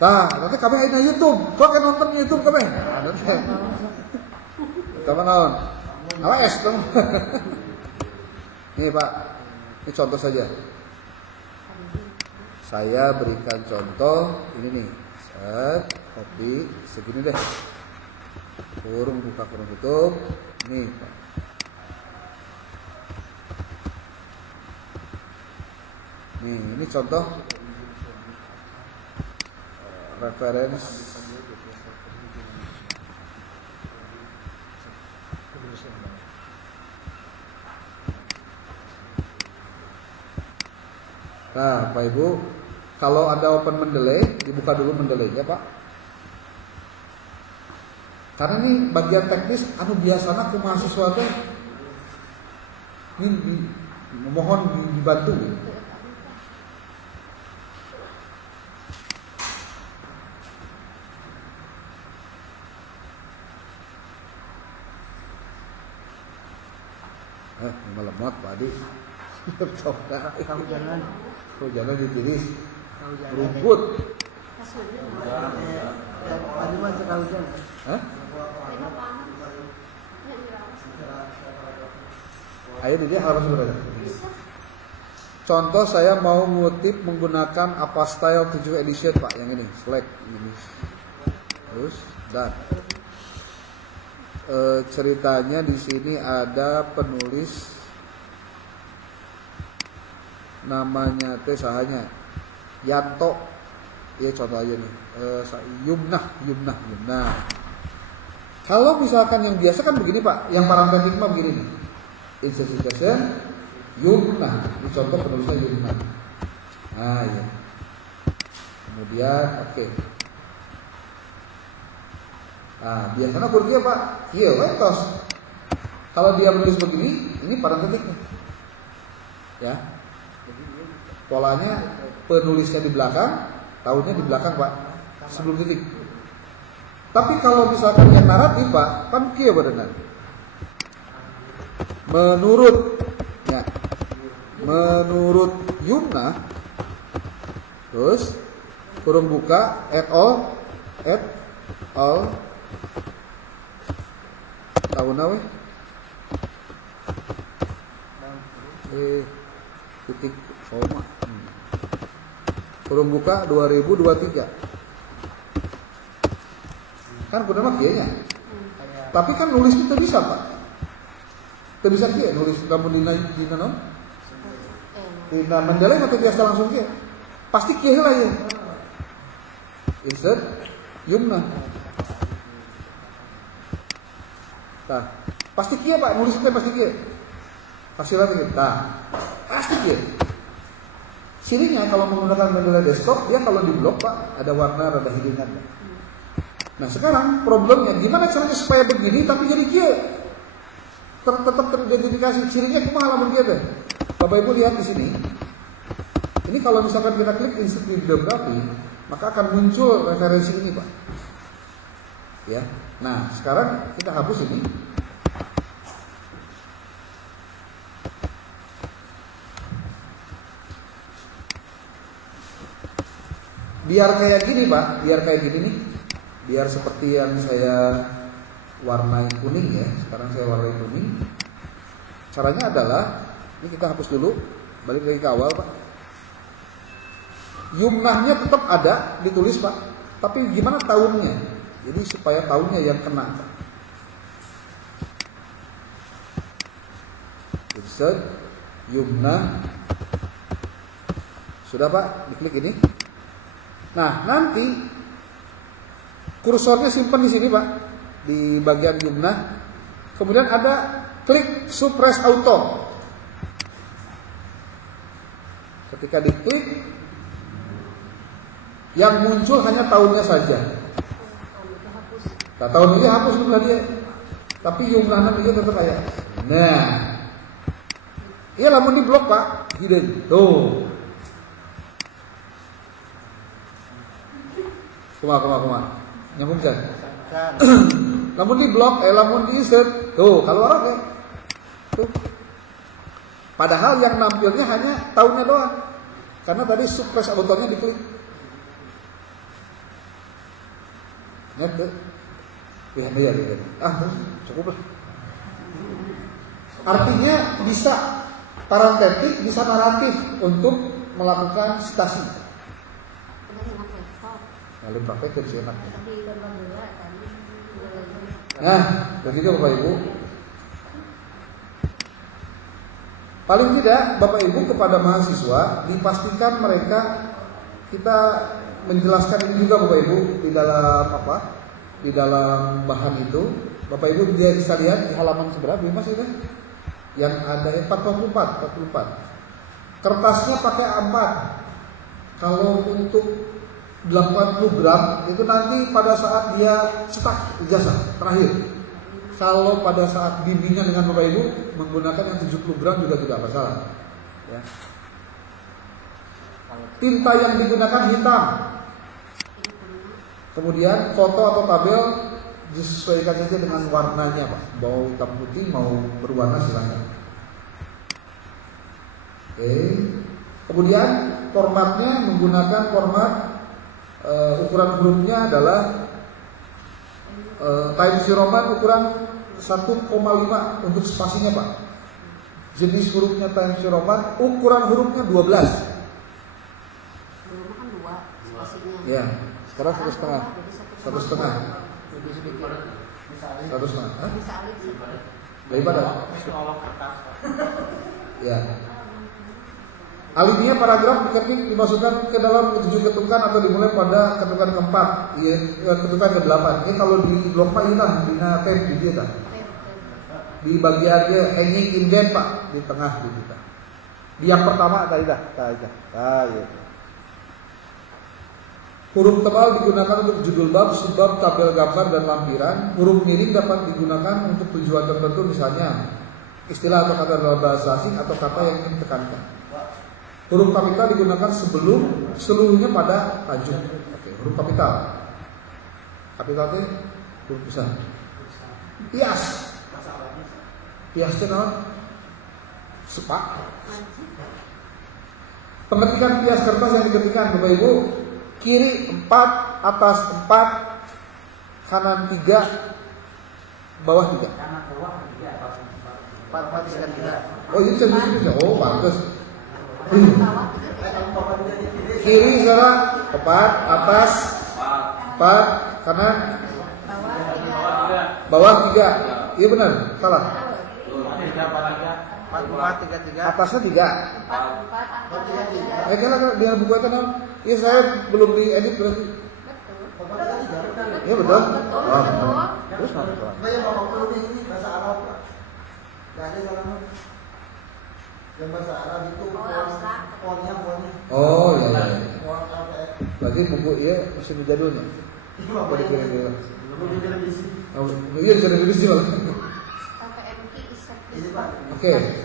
Tah, nanti kami aya di YouTube. Kok nonton YouTube kami? Anu teh. Kamu naon? Awas dong. Nih Pak, ini contoh saja. Saya berikan contoh ini nih. Set, copy segini deh. Kurung buka kurung tutup. Nih Pak. Nih, ini contoh reference. Nah, Pak Ibu, kalau ada open Mendeley, dibuka dulu Mendeley ya Pak. Karena ini bagian teknis, biasanya aku mahasiswa teh ini mohon dibantu. Melemot Pak Adi. Kehujanan. Hujannya ditiris. Kehujanan. Rumput. Tadi mah kehujanan. Hah? Ayo dia harus berada. Contoh saya mau ngutip menggunakan apa style 7 edition Pak, yang ini, select ini. Terus dan ceritanya di sini ada penulis namanya teh sahanya Yanto. Ya contoh aja nih. Yumnah. Kalau misalkan yang biasa kan begini Pak, yang parenthetic mah begini nih. Insertion Yumnah. Ini contoh penulisnya Yumnah. Nah, ya. Kemudian oke. Nah, biasanya kurangnya Pak, iya wetos. Kalau dia menulis begini, ini parentheticnya. Ya. Polanya penulisnya di belakang, tahunnya di belakang Pak, sebelum titik. Tapi kalau misalkan yang naratif Pak, kan kieu benar. Menurut Yumnah, terus kurung buka et al tahun nawe titik koma kurung buka 2023 kan kudu mah kieu nya. Tapi kan nulis itu bisa Pak, itu bisa kieu nulis lamun dina non dina Mendeley mah biasa langsung kieu pasti kieu lah ya insert Yumnah. Nah, pasti kieu Pak, nulis itu pasti kieu. Hasilnya begitu. Nah, pasti kieu. Cirinya kalau menggunakan Mendeley desktop, dia kalau di blok Pak, ada warna rada hilingan. Nah, sekarang problemnya gimana caranya supaya begini tapi jadi kieu? Tetap teridentifikasi. Cirinya kumaha lamun kieu teh? Bapak Ibu lihat di sini. Ini kalau misalkan kita klik insert bibliografi, maka akan muncul referensi ini Pak. Ya. Nah, sekarang kita hapus ini. Biar kayak gini Pak, biar kayak gini nih. Biar seperti yang saya warnai kuning ya. Sekarang saya warnai kuning. Caranya adalah, ini kita hapus dulu, balik lagi ke awal Pak. Yumnahnya tetap ada ditulis Pak, tapi gimana tahunnya? Jadi supaya tahunnya yang kena Pak. Insert Yumnah. Sudah Pak, diklik ini. Nah, nanti kursornya simpan di sini Pak, di bagian Yumnah. Kemudian ada klik suppress auto. Ketika diklik, Yang muncul hanya tahunnya saja. Nah, tahun ini hapus jumlah dia. Tapi jumlahnya dia tetap kayak. Nah, iya lamun di blok Pak, hidden. Tuh. Kuma. Nyambung kan? Lamun di blok, lamun di insert. Tuh, kalau orang ya. Tuh. Padahal yang nampilnya hanya tahunnya doang. Karena tadi suppress autornya diklik. Ngerti? Ya, gitu. Cukup lah. Artinya bisa parentetik, bisa naratif untuk melakukan citasi. Lalu praktek sih enak. Nah, begitu Bapak Ibu. Paling tidak Bapak Ibu kepada mahasiswa dipastikan mereka kita menjelaskan ini juga Bapak Ibu di dalam apa? Di dalam bahan itu, Bapak Ibu dia bisa lihat di halaman seberapa Mas itu? Yang ada 44. Kertasnya pakai 4. Kalau untuk 80 gram itu nanti pada saat dia cetak ijazah terakhir. Kalau pada saat bimbingan dengan Bapak Ibu menggunakan yang 70 gram juga tidak masalah. Ya. Tinta yang digunakan hitam. Kemudian foto atau tabel disesuaikan saja dengan warnanya Pak. Mau hitam putih, mau berwarna silakan. Oke. Kemudian formatnya menggunakan format ukuran hurufnya adalah Times New Roman ukuran 1,5 untuk spasinya Pak. Jenis hurufnya Times New Roman, ukuran hurufnya 12. Dulu kan 2 spasinya. Ya. Sekarang 1,5. 1,5. 1,5. Hah? Bisa alih sih. Daripada? Ya. Alihnya paragraf diketik dimasukkan ke dalam 7 ketukan atau dimulai pada ketukan keempat, ketukan ke-8. Ini kalau di blok Pak ini lah, di tab di dia dah. Di bagian dia hanging indent Pak, di tengah di kita. Di yang pertama tadi dah, ya. Huruf tebal digunakan untuk judul bab, subbab, tabel gambar dan lampiran. Huruf miring dapat digunakan untuk tujuan tertentu, misalnya istilah atau kata dalam bahasa asing atau kata yang ingin ditekankan. Huruf kapital digunakan sebelum seluruhnya pada tajuk. Oke, huruf kapital. Kapital itu huruf besar. Hias. Hias itu apa? Sepak. Pengetikan hias kertas yang diketikkan Bapak Ibu, kiri 4, atas 4, kanan 3, bawah 3. 4. Oh ini cermin. Oh bagus. Kiri sekarang 4, atas 4, kanan bawah 3. Iya benar, salah. 4, 3. Atasnya 3. Kalau dia buku itu kan? Iya saya belum di edit berarti. Iya betul. Oh, betul. Terus apa? Saya bawa perlu ini bahasa Arab. Enggak ada salah. Yang bahasa Arab itu fonnya. Oh iya. Berarti buku iya masih jadulnya. Apa dikirim dulu? Oh iya bisa direvisi malah. Oke.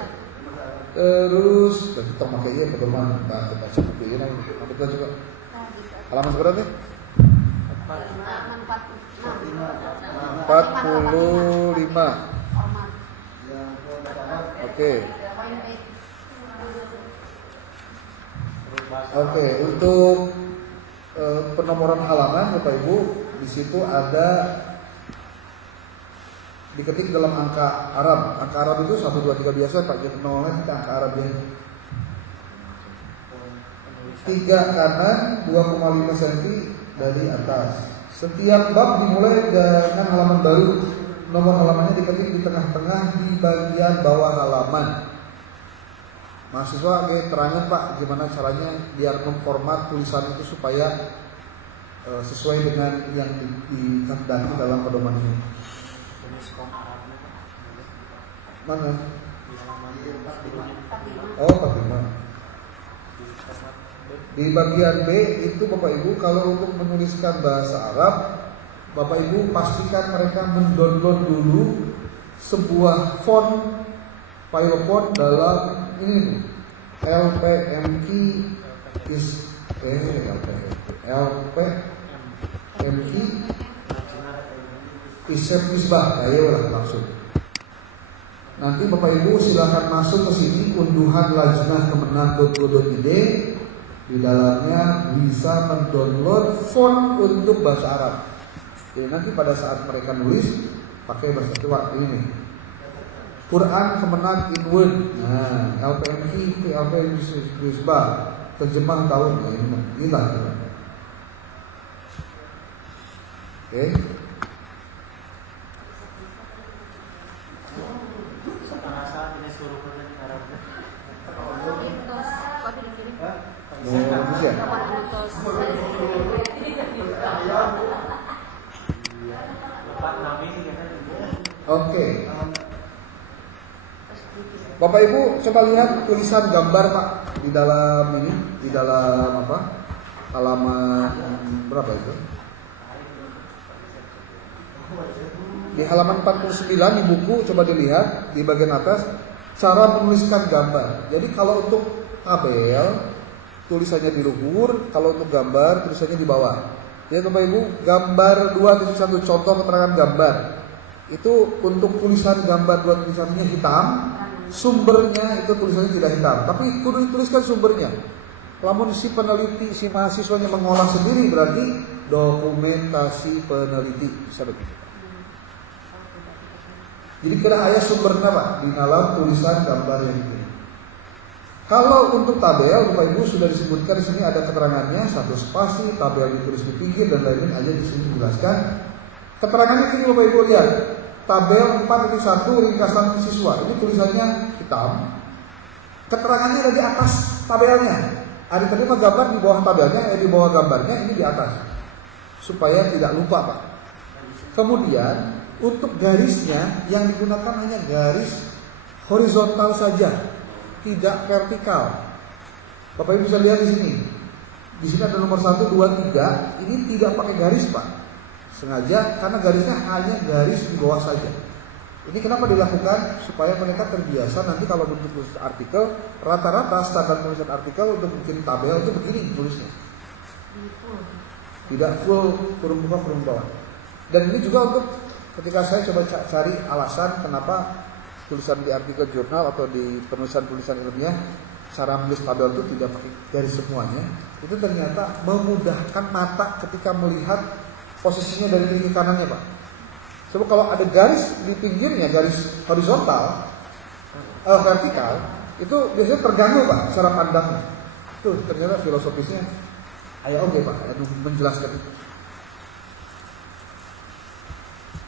Terus berarti kita pakai iya pedoman baca buku ini nanti kita juga. Halaman berapa nih? 45. Oke. Oke, untuk penomoran halaman Bapak Ibu di situ ada diketik dalam angka Arab. Angka Arab itu 1 2 3 biasa Pak, jadi nolnya kita angka Arab ya. 3 kanan 2,5 cm dari atas. Setiap bab dimulai dengan halaman baru. Nomor halamannya diketik di tengah-tengah di bagian bawah halaman. Mahasiswa terangin Pak gimana caranya biar memformat tulisan itu supaya sesuai dengan yang dikehendaki dalam pedoman ini. Mana? Oh 45. Di bagian B itu Bapak Ibu kalau untuk menuliskan bahasa Arab, Bapak Ibu pastikan mereka mendownload dulu sebuah font file font dalam ini LPMK Isep Misbah, ayo lah langsung. Nanti Bapak Ibu silakan masuk ke sini unduhan lajnah.kemenang.go.id. Di dalamnya bisa mendownload font untuk bahasa Arab. Jadi nanti pada saat mereka nulis pakai bahasa Jawa ini. Quran Kemenang in Word. Nah, LPMK Misbah terjemah tahun inilah. Oke. Oke. Bapak Ibu coba lihat tulisan gambar Pak di dalam ini, di dalam apa? Halaman berapa itu? Di halaman 49 di buku coba dilihat di bagian atas cara menuliskan gambar. Jadi kalau untuk tabel tulisannya di luhur, kalau untuk gambar tulisannya di bawah. Jadi Bapak Ibu, gambar 2.1 contoh keterangan gambar. Itu untuk tulisan gambar 2 tulisannya hitam, sumbernya itu tulisannya tidak hitam, tapi kudu dituliskan sumbernya. Lamun si peneliti, si mahasiswanya mengolah sendiri berarti dokumentasi peneliti, bisa begitu. Jadi kira ayat sumbernya Pak di dalam tulisan gambar yang ini. Kalau untuk tabel, Bapak Ibu sudah disebutkan di sini ada keterangannya, satu spasi, tabel ditulis di pinggir dan lain-lain aja di sini dijelaskan. Keterangannya ini Bapak Ibu lihat, tabel 4.1 ringkasan siswa. Ini tulisannya hitam. Keterangannya ada di atas tabelnya. Ada terima gambar di bawah tabelnya, di bawah gambarnya ini di atas. Supaya tidak lupa Pak. Kemudian untuk garisnya yang digunakan hanya garis horizontal saja, tidak vertikal. Bapak Ibu bisa lihat di sini. Di sini ada nomor 1, 2, 3. Ini tidak pakai garis Pak. Sengaja karena garisnya hanya garis di bawah saja. Ini kenapa dilakukan? Supaya mereka terbiasa nanti kalau menulis artikel, rata-rata standar penulisan artikel untuk bikin tabel itu begini tulisnya. Tidak full kurung buka kurung bawah. Dan ini juga untuk ketika saya coba cari alasan kenapa tulisan di artikel jurnal atau di penulisan-tulisan ilmiah cara menulis tabel itu tidak pakai garis semuanya, itu ternyata memudahkan mata ketika melihat posisinya dari kiri ke kanannya Pak. Coba kalau ada garis di pinggirnya, garis horizontal, vertikal, itu biasanya terganggu Pak cara pandangnya. Tuh ternyata filosofisnya ayo oke Pak, menjelaskan itu.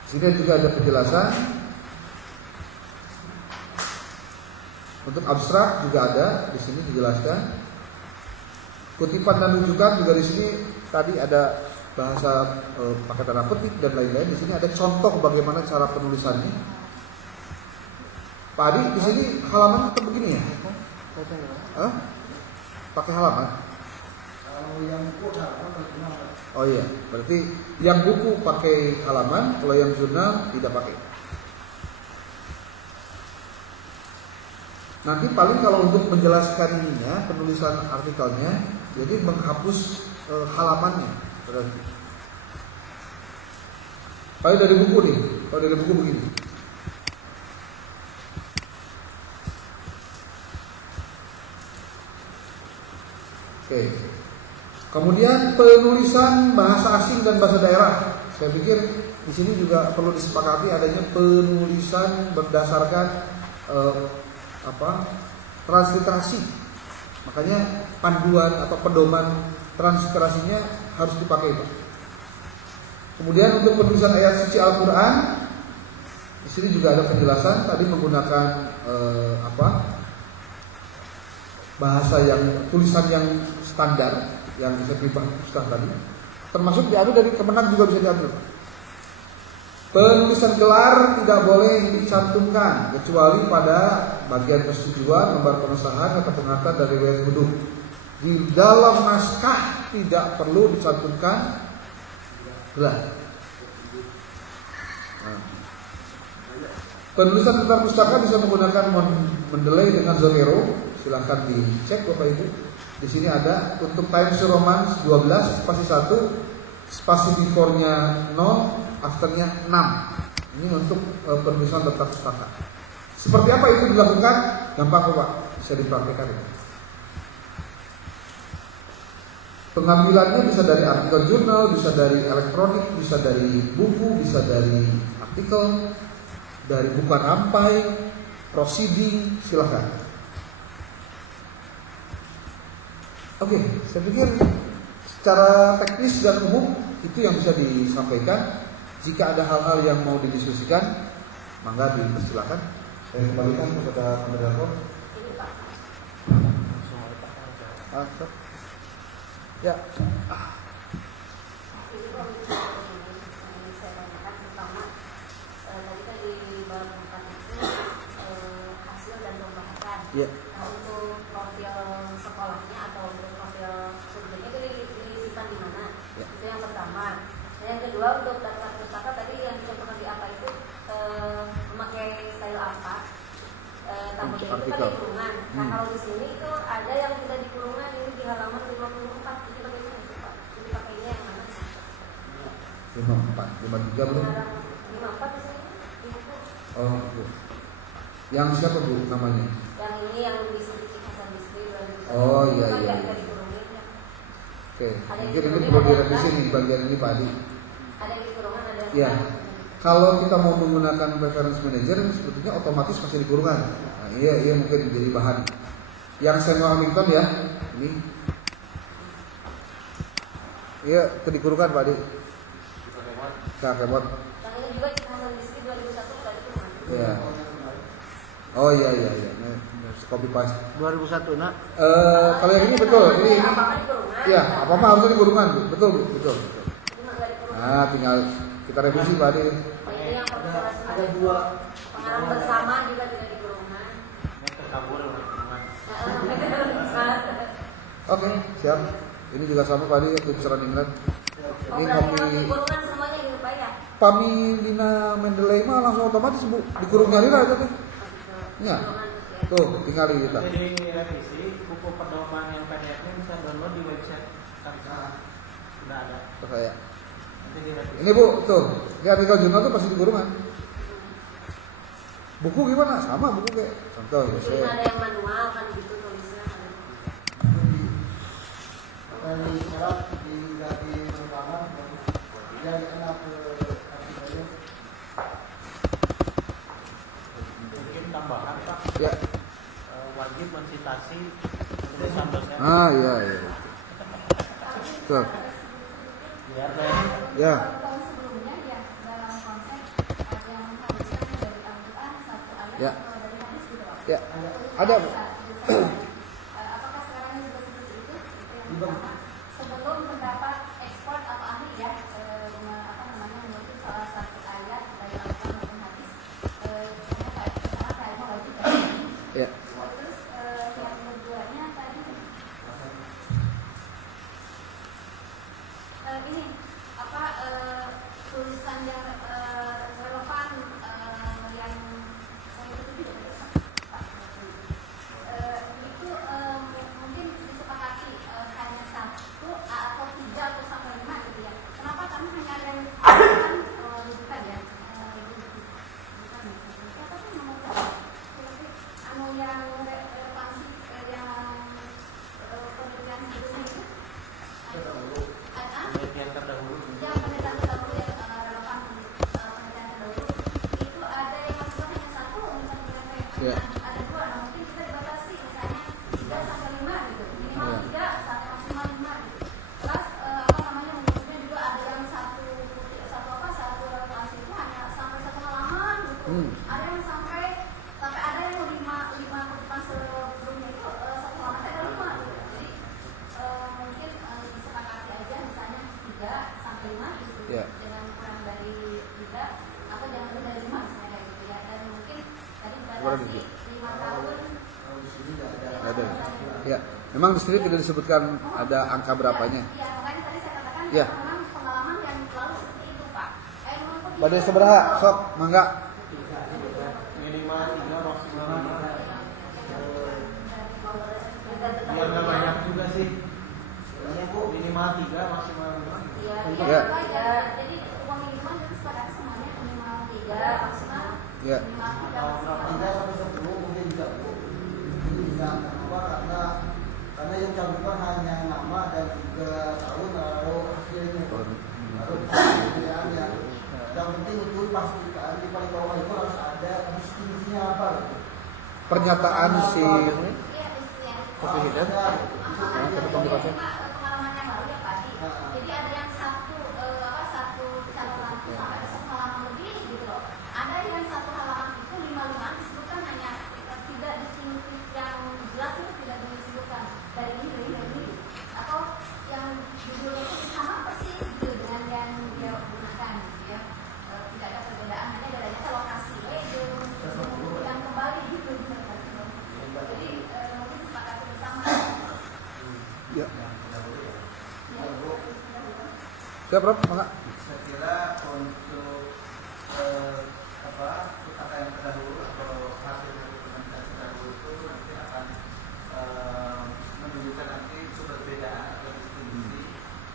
Sini juga ada penjelasan. Untuk abstrak juga ada, di sini dijelaskan. Kutipan dan rujukan juga di sini tadi ada bahasa pakai tanda petik dan lain-lain. Di sini ada contoh bagaimana cara penulisannya. Pak Adi, di sini halaman tetap begini ya? Pakai halaman? Yang buku halaman. Oh iya, berarti yang buku pakai halaman, kalau yang jurnal tidak pakai. Nanti paling kalau untuk menjelaskan ininya, penulisan artikelnya, jadi menghapus halamannya. Kalau dari buku nih, kalau dari buku begini. Oke. Kemudian penulisan bahasa asing dan bahasa daerah. Saya pikir di sini juga perlu disepakati adanya penulisan berdasarkan transliterasi. Makanya panduan atau pedoman transliterasinya harus dipakai Pak. Kemudian untuk penulisan ayat suci Al-Quran, di sini juga ada penjelasan tadi menggunakan bahasa yang tulisan yang standar yang bisa Ustaz tadi. Termasuk diambil dari Kemenang juga bisa diambil. Penulisan gelar tidak boleh dicantumkan kecuali pada bagian persetujuan, lembar pengesahan atau pengantar dari riwayat hudud. Di dalam naskah tidak perlu dicantumkan gelar. Penulisan daftar pustaka bisa menggunakan Mendeley dengan Zolero. Silahkan dicek Bapak Ibu. Di sini ada untuk Times New Roman 12 spasi 1, spasi before-nya 0, after-nya 6. Ini untuk penulisan daftar pustaka. Seperti apa itu dilakukan? Gampang Bapak, bisa dipraktikkan. Pengambilannya bisa dari artikel jurnal, bisa dari elektronik, bisa dari buku, bisa dari artikel, dari buku rampai, proceeding, silahkan. Oke, saya pikir secara teknis dan umum itu yang bisa disampaikan. Jika ada hal-hal yang mau didiskusikan, mangga dipersilakan. Saya kembalikan kepada moderator. Ya. Ya. Nah, untuk profil sekolahnya atau untuk profil sebelumnya itu disimpan di mana? Ya. Itu yang pertama. Dan yang kedua untuk daftar pustaka tadi yang dicontohkan di apa itu memakai style apa? Tampaknya itu kan di kurungan. Nah kalau di sini itu ada yang tidak di kurungan, ini di halaman 54. Itu bagaimana itu Pak? Jadi pakainya yang mana? 54, 53 belum? 54 di sini. Oh, itu. Yang siapa Bu namanya? Yang ini yang Bisri Hasan Bisri. Oh iya iya. Oke, mungkin ini perlu direvisi di bagian ini Pak Adi. Ada di kurungan, ada. Ya. Kalau kita mau menggunakan reference manager, sebetulnya otomatis masih di kurungan. Nah, iya mungkin jadi bahan. Yang Samuel Hamilton ya, ini. Iya, di kurungan Pak Adi. Kemot. Yang ini juga Hasan Bisri 2001 tadi kurungan. Iya. Oh iya. Copy paste 2001 nak. Kalau yang ini betul. Ini apa-apa di kurungan. ya, apa-apa harusnya di kurungan, Bu. Betul. Nah, tinggal kita revisi Pak Adi. Oh, ini yang ada dua pengalaman bersama juga tidak di kurungan. Oke, siap. Ini juga sama Pak Adi untuk besaran Imran. Ini kopi kurungan semuanya di Pak ya. Pamilina Mendeley mah langsung otomatis Bu. Dikurung nyalira itu tuh. Ya. Tuh, tinggal kita. Jadi revisi buku pedoman yang PDF-nya bisa download di website Kamsa. Sudah ada. Saya. Nanti direvisi. Ini Bu, tuh. Ini artikel jurnal tuh pasti di kurungan. Buku gimana? Sama buku kayak contoh ya. Jadi ada yang manual kan gitu tulisnya. dari surat di pertama yang enak artikelnya. Mungkin tambahan Pak. Ya. Wajib mensitasi tulisan dosen. Iya. Tuh. Biar Ya. Tahun sebelumnya ya dalam konsep yang mengharuskan dari Al-Quran satu ayat Ya. atau dari hadis gitu Pak. Ya. Ada. Apakah sekarang ini sudah seperti itu? Itu yang pertama. Sebelum pendapat ekspor atau ahli ya menurut salah satu ayat dari Al-Quran maupun hadis, karena kayaknya wajib ya. Ya. Terus yang keduanya tadi ini apa tulisan yang relevan yang saya itu Pak. Itu mungkin disepakati hanya satu Memang di sini tidak disebutkan ada angka berapanya. Iya, makanya tadi saya katakan Iya. memang pengalaman yang selalu seperti itu, Pak. Badai seberapa? Sok, mangga. Minimal 3 maksimal 5. Biar nggak banyak juga sih. Minimal 3 maksimal 5. Iya, Ya. iya, Pak, ya. Jadi uang minimal itu sepakati semuanya minimal 3, maksimal Ya. minimal 3, maksimal 3 sampai 10 mungkin bisa Bu. Itu bisa kenapa? Karena yang campuran hanya nama dan 3 tahun lalu hasilnya. Lalu pilihannya. Yang penting untuk pastikan di paling bawah itu harus ada distinksinya apa gitu. Pernyataan si Iya, iya. Kopi Hidden. Makanya Ada jadi pembahasan. pengalaman yang baru ya Pak. Jadi ada yang satu catatan itu sampai ada 1 halaman lebih gitu loh. Ada yang 1 halaman itu 5 disebutkan hanya tidak distintif yang jelas itu tidak disebutkan dari ini. Atau yang judulnya itu sama persis gitu dengan yang dia gunakan gitu ya. Tidak ada perbedaan, hanya bedanya lokasi yang kembali gitu. Jadi mungkin sepakati bersama. Ya. Ya, Prof, mangga. Saya kira untuk pustaka yang terdahulu atau hasil dari presentasi terdahulu itu nanti akan menunjukkan nanti perbedaan atau distinksi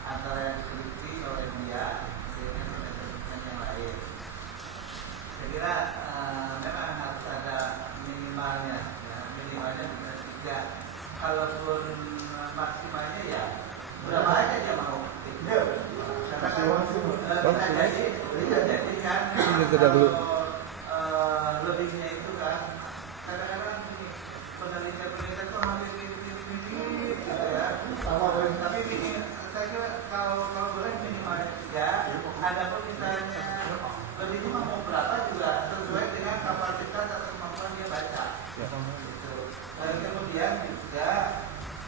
antara yang diteliti oleh dia dengan yang lain. Saya kira memang harus ada minimalnya, ya. Minimalnya bisa 3. Kalaupun maksimalnya ya berapa aja dia mau. Karena kalau bisa jadi kan kalau lebihnya itu kan kadang-kadang penelitian itu hampir mirip gitu ya. Tapi ini saya kira kalau boleh minimal 3. Ada pun misalnya lebihnya mau berapa juga sesuai dengan kapasitas atau kemampuan dia baca. Gitu. Kemudian juga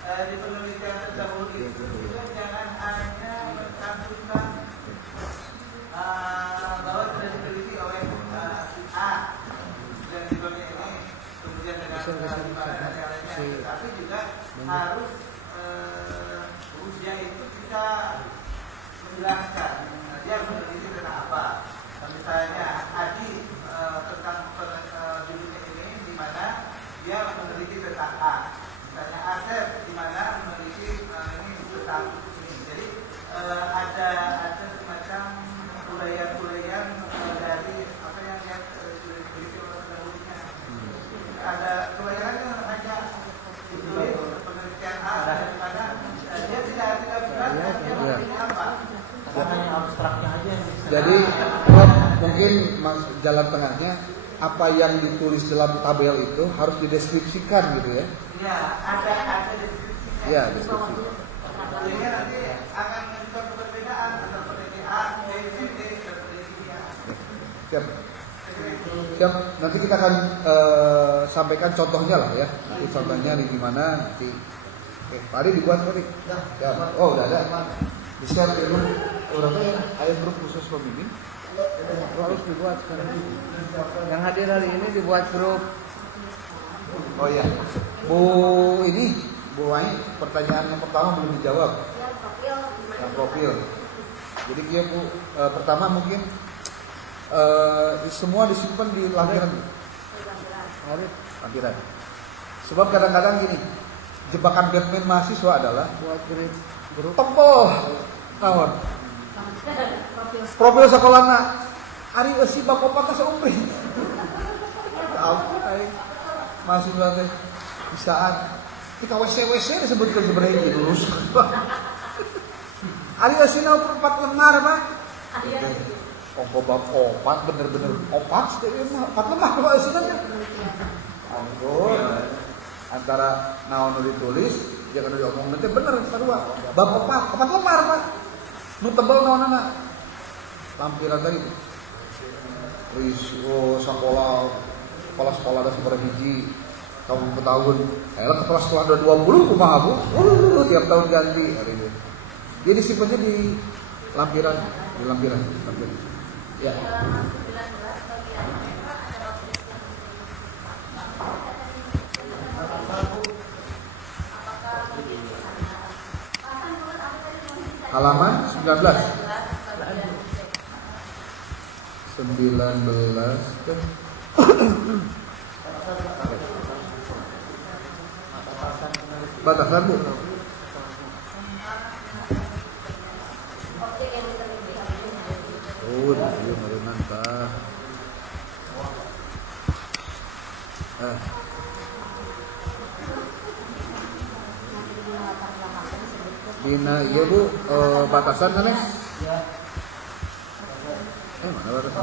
di penelitian terdahulu itu juga jangan hanya mencantumkan bahwa sudah diteliti oleh A dan sebagainya ini kemudian dengan dan yang lainnya, tapi juga harus dia itu bisa menjelaskan dia meneliti tentang apa. Misalnya Adi tentang judulnya ini di mana dia meneliti tentang A. Misalnya Asep di mana meneliti ini tentang ini. Jadi ada semacam uraian-uraian dari apa yang dia diteliti oleh pendahulunya. Ada uraiannya hanya ditulis penelitian A di mana dia tidak jelas dia meneliti apa. Hanya abstraknya aja yang bisa. Jadi, Prof, mungkin jalan tengahnya apa yang ditulis dalam tabel itu harus dideskripsikan gitu ya. Ya, ada deskripsinya. Iya, deskripsi. Sehingga nanti akan menunjukkan perbedaan antara peneliti A, B, C, D, dan peneliti A. Siap. Siap. Nanti kita akan sampaikan contohnya lah ya. Nanti contohnya di gimana nanti. Oke, tadi dibuat tadi. Ya. Oh, udah ada. Bisa dulu. Berapa ya? Ada grup khusus pembimbing. Harus dibuat sekarang. Yang hadir hari ini dibuat grup. Oh iya. Bu Wai, pertanyaan yang pertama belum dijawab. Ya, profil gimana? Yang profil. Jadi dia Bu, pertama mungkin semua disimpan di lampiran. Lampiran. Sebab kadang-kadang gini, jebakan Batman mahasiswa adalah Buat grup. tembel. Naon? Profil sekolahna ari eusi bapak teh seumprit. Apa ai mahasiswa teh bisaan kita WC disebutkan sebenarnya lulus. Ari eusi na 4 lembar mah. Ongko bab 4 bener-bener 4 lembar kalau eusi na. Ampun. Antara naon nu ditulis jangan diomong nanti bener kedua bab 4 lembar Pak. Nu tebel naonana? Lampiran tadi. Risiko kepala sekolah ada seberapa hiji tahun ke tahun. Ayolah kepala sekolah ada 20 kumaha Bu? Tiap tahun ganti hari ini. Jadi simpennya di lampiran, Ya. Halaman 19. 19 kan? Batasan Bu. Oh, iya merenang tah. Dina iya Bu, batasan kan ya? Mana batasan?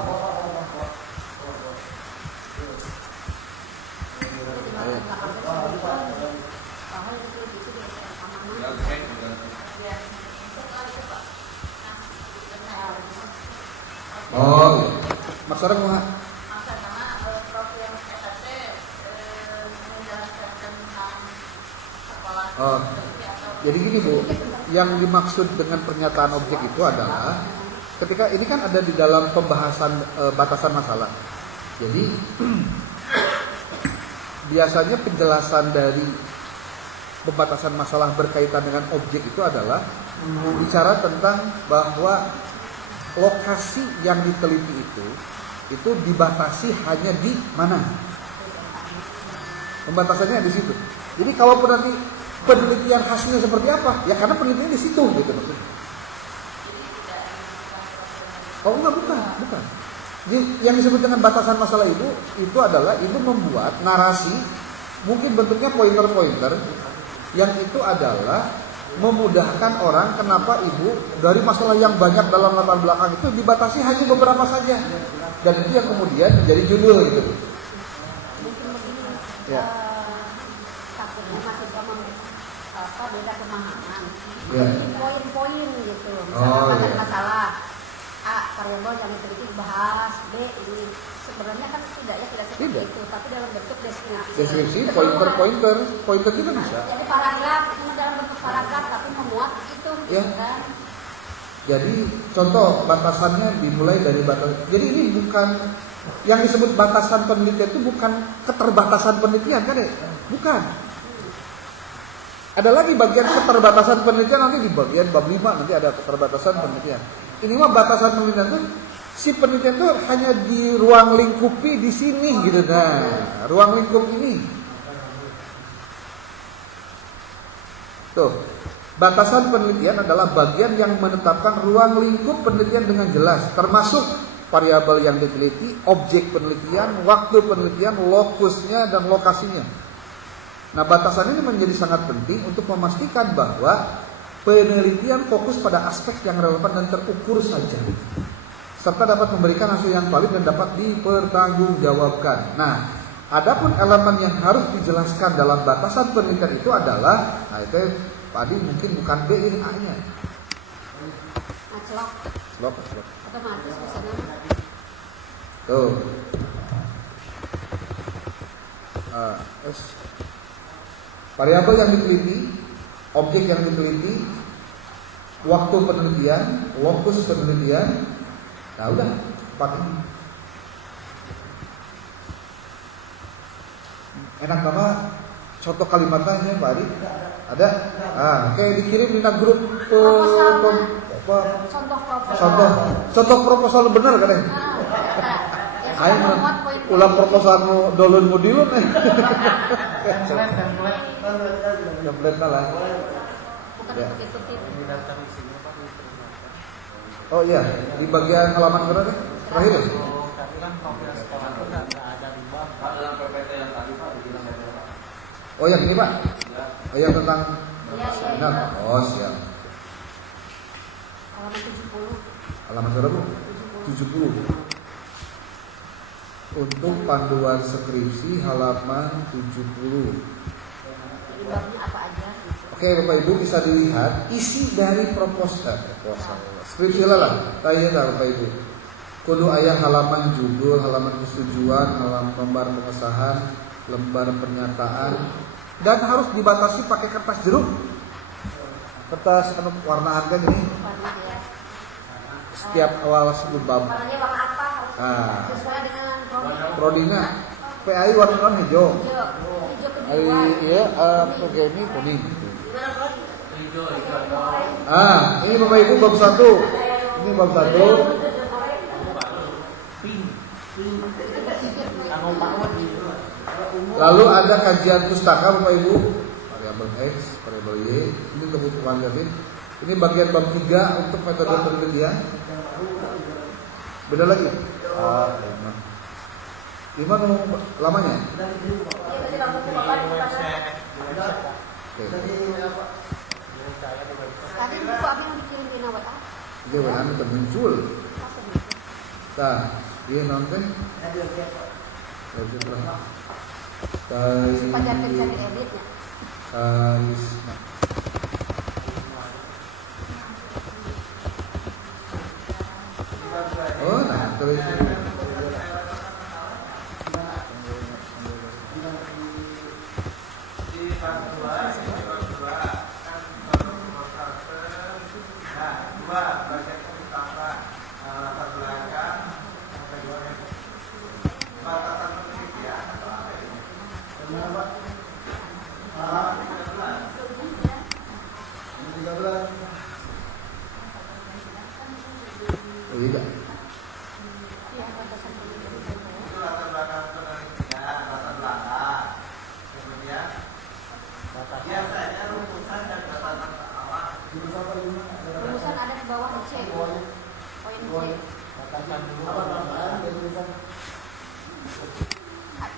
Oh, iya. Mas Sarang mau nggak? Oh, jadi gini Bu, yang dimaksud dengan pernyataan objek itu adalah ketika ini kan ada di dalam pembahasan batasan masalah. Jadi biasanya penjelasan dari pembatasan masalah berkaitan dengan objek itu adalah bicara tentang bahwa lokasi yang diteliti itu dibatasi hanya di mana. Pembatasannya di situ. Jadi kalaupun nanti penelitian hasilnya seperti apa, ya karena penelitian di situ gitu maksudnya. Oh enggak, bukan. Yang disebut dengan batasan masalah itu adalah ibu membuat narasi, mungkin bentuknya pointer-pointer, yang itu adalah memudahkan orang kenapa ibu dari masalah yang banyak dalam latar belakang itu dibatasi hanya beberapa saja, dan itu yang kemudian menjadi judul gitu. Mungkin begini, Ya. takutnya mahasiswa beda pemahaman. Ya. Poin-poin gitu, Oh, misalkan iya. masalah A variabel yang diteliti dibahas, B ini sebenarnya kan tidak seperti Tidak. itu, tapi dalam bentuk deskripsi. Deskripsi, Itu pointer juga bisa. Jadi paragraf itu dalam bentuk paragraf tapi memuat itu, Ya. gitu kan? Jadi contoh batasannya dimulai dari batas. Jadi ini bukan yang disebut batasan penelitian itu bukan keterbatasan penelitian kan ya? Bukan. Ada lagi bagian keterbatasan penelitian nanti di bagian bab 5 nanti ada keterbatasan penelitian. Ini mah batasan penelitian itu si penelitian itu hanya di ruang lingkupi di sini gitu nah. Ruang lingkup ini. Tuh. Batasan penelitian adalah bagian yang menetapkan ruang lingkup penelitian dengan jelas, termasuk variabel yang diteliti, objek penelitian, waktu penelitian, lokusnya dan lokasinya. Nah, batasan ini menjadi sangat penting untuk memastikan bahwa penelitian fokus pada aspek yang relevan dan terukur saja, serta dapat memberikan hasil yang valid dan dapat dipertanggungjawabkan. Nah, adapun elemen yang harus dijelaskan dalam batasan penelitian itu adalah, nah itu tadi mungkin bukan B ini A-nya. Celok. Otomatis misalnya Tuh. Variabel yang diteliti, objek yang diteliti, waktu penelitian, lokus penelitian. Nah udah, 4 ini. Enak nama contoh kalimatnya Pak Adi? Ada? Oke, dikirim di grup contoh proposal benar kan ya? Ayo ulang proposal dolun mudilun template lah. bukan Ya. untuk ikutin. Oh iya, di bagian halaman berapa? Terakhir ya? Tapi kan profil sekolah itu nggak ada di bawah. Pak, dalam PPT yang tadi Pak dibilang ada. Oh yang ini Pak? Oh yang tentang Iya. Oh siap. Halaman 70. Halaman berapa Bu? 70. Untuk panduan skripsi halaman 70. Jadi babnya apa aja? Oke Bapak Ibu bisa dilihat isi dari proposal. Skripsi lah. Tanya Bapak Ibu. Kudu ayah halaman judul, halaman persetujuan, halaman lembar pengesahan, lembar pernyataan, dan harus dibatasi pakai kertas jeruk. Kertas warnaan kan ini. Warna ya. Setiap awal sebelum bab. Warnanya warna apa? Harus sesuai dengan Prodinya PAI warna non hijau. hijau kedua. Iya, ini kuning. Gimana Bro? Hijau. Ini Bapak Ibu bab 1. Ini bab 1. Lalu ada kajian pustaka Bapak Ibu, variabel X, variabel Y, ini kebutuhan David. Ini bagian bab 3 untuk metode penelitian. Beda lagi. 5 lamanya. Tadi buku apa yang dikirim di WA? Dia WA itu muncul. Nah, dia nonton. Pajar pencari editnya. Karisma. Oh, nah terus. Oh, iya. Rumusan ada di bawah C. Poin C.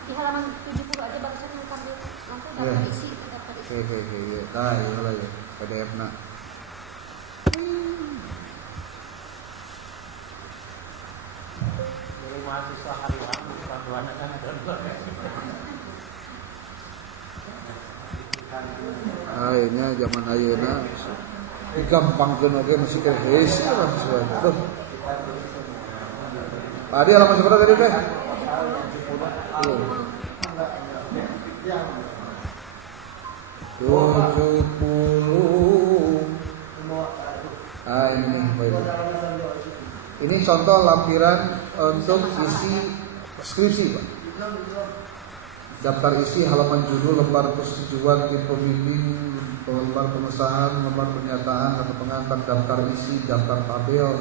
Di halaman 70 aja barusan yang ambil nanti dapat isi dapat isi. Oke. Nah, iya lah ya. PDF nak. Jadi mahasiswa harian bukan kan ada Akhirnya zaman ayeuna digampangkeun oge masih teh heus mahasiswa. Tuh. Pak Adi halaman seberapa tadi teh? Tuh. 70. Ini baik. Ini contoh lampiran untuk isi skripsi, Pak. Daftar isi, halaman judul, lembar persetujuan tim pembimbing, lembar pengesahan, lembar pernyataan atau pengantar, daftar isi, daftar tabel,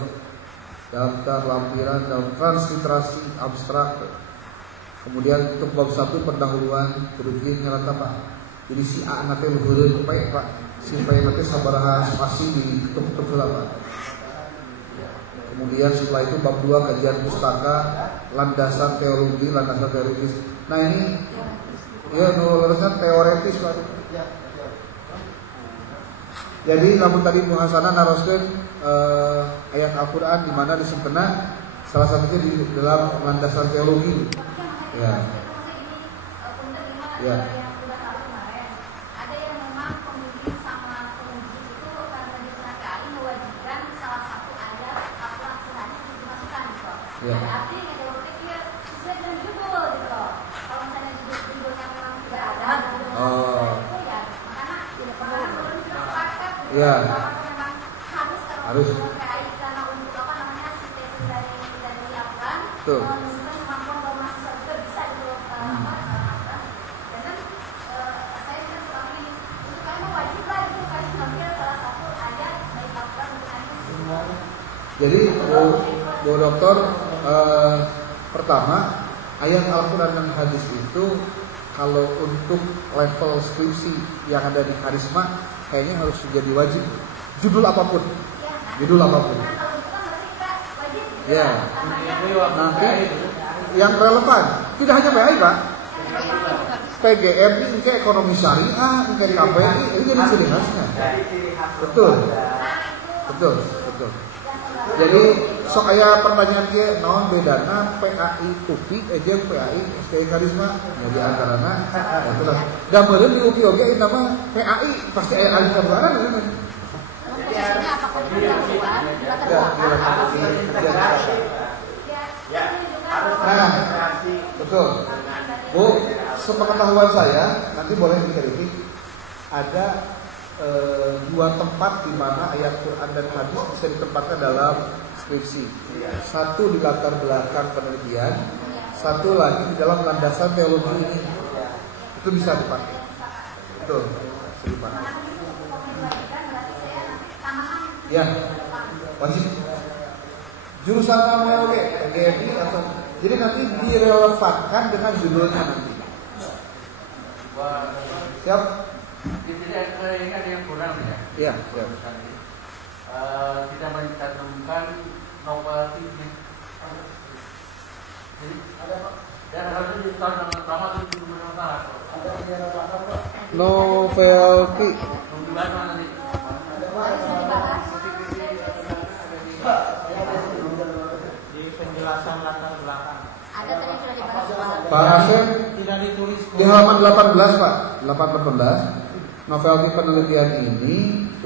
daftar lampiran, dan transliterasi abstrak. Kemudian untuk bab 1 pendahuluan berugi nyata Pak. Jadi si A nanti luhurun baik Pak. Si B nanti sabaraha spasi di ketuk Pak. Kemudian setelah itu bab 2 kajian pustaka, landasan teologi. Nah ini ya lurusnya teoretis Pak. Jadi namun tadi muhasana naroskeun ayat Al-Qur'an di mana disempena salah satunya di dalam landasan teologi. Ya. Ya. Ada yang memang pembimbing sama penguji itu karena diserahkan mewajibkan salah satu ayat Al-Qur'an itu dimasukkan gitu. Ya. Ada arti yang ada waktu itu sesuai dengan judul gitu loh. Kalau misalnya judulnya memang tidak ada itu ya makanya belum juga sepakat. Ya. Memang harus Harus. PAI karena untuk apa namanya sistem dari Al-Qur'an. Tuh. Menunjukkan kemampuan bahwa mahasiswa juga bisa gitu dan kan saya juga selama ini untuk kalian wajib lah itu kalian mengambil salah satu ayat dari Al-Qur'an untuk kalian. Jadi Bu Dokter, pertama ayat Al-Quran dan hadis itu kalau untuk level skripsi yang ada di Karisma kayaknya harus jadi wajib. Judul apapun. Judul apapun. Nah kalau itu kan berarti kita wajib gitu Ya. kan. Nanti yang relevan tidak hanya PAI Pak. PGM ini kayak ekonomi syariah, kayak KPI, ini jadi ciri khasnya. Betul. Betul. Jadi sok aya pertanyaan dia naon bedana PAI UPI jeung PAI STI Karisma mau di antarana itulah gambareun di UPI oge nama PAI pasti aya alih gambaran kan. Posisinya apakah di luar, di latar belakang? Nah, betul. Bu, sepengetahuan saya nanti boleh dikritik ada dua tempat di mana ayat Quran dan hadis bisa ditempatkan dalam skripsi. Satu di latar belakang penelitian, satu lagi di dalam landasan teologi ini. Itu bisa dipakai. Betul, bisa dipakai. Berarti saya nanti tambahan Ya, wajib. Jurusan apa oke, PGRI atau jadi nanti direlevankan dengan judulnya nanti. Siap? Di sini ada yang kurang ya. Iya, siap. Kita mencantumkan novelty. Jadi ada Pak. Dan harusnya di tahun yang pertama itu bermanfaat. Ada yang apa Pak? Novelty. Pembukaan mana nih? Di penjelasan latar belakang. Ada tadi sudah dibahas. Pak Hasyim Tidak ditulis di halaman 18 Pak, 18. Novelty penelitian ini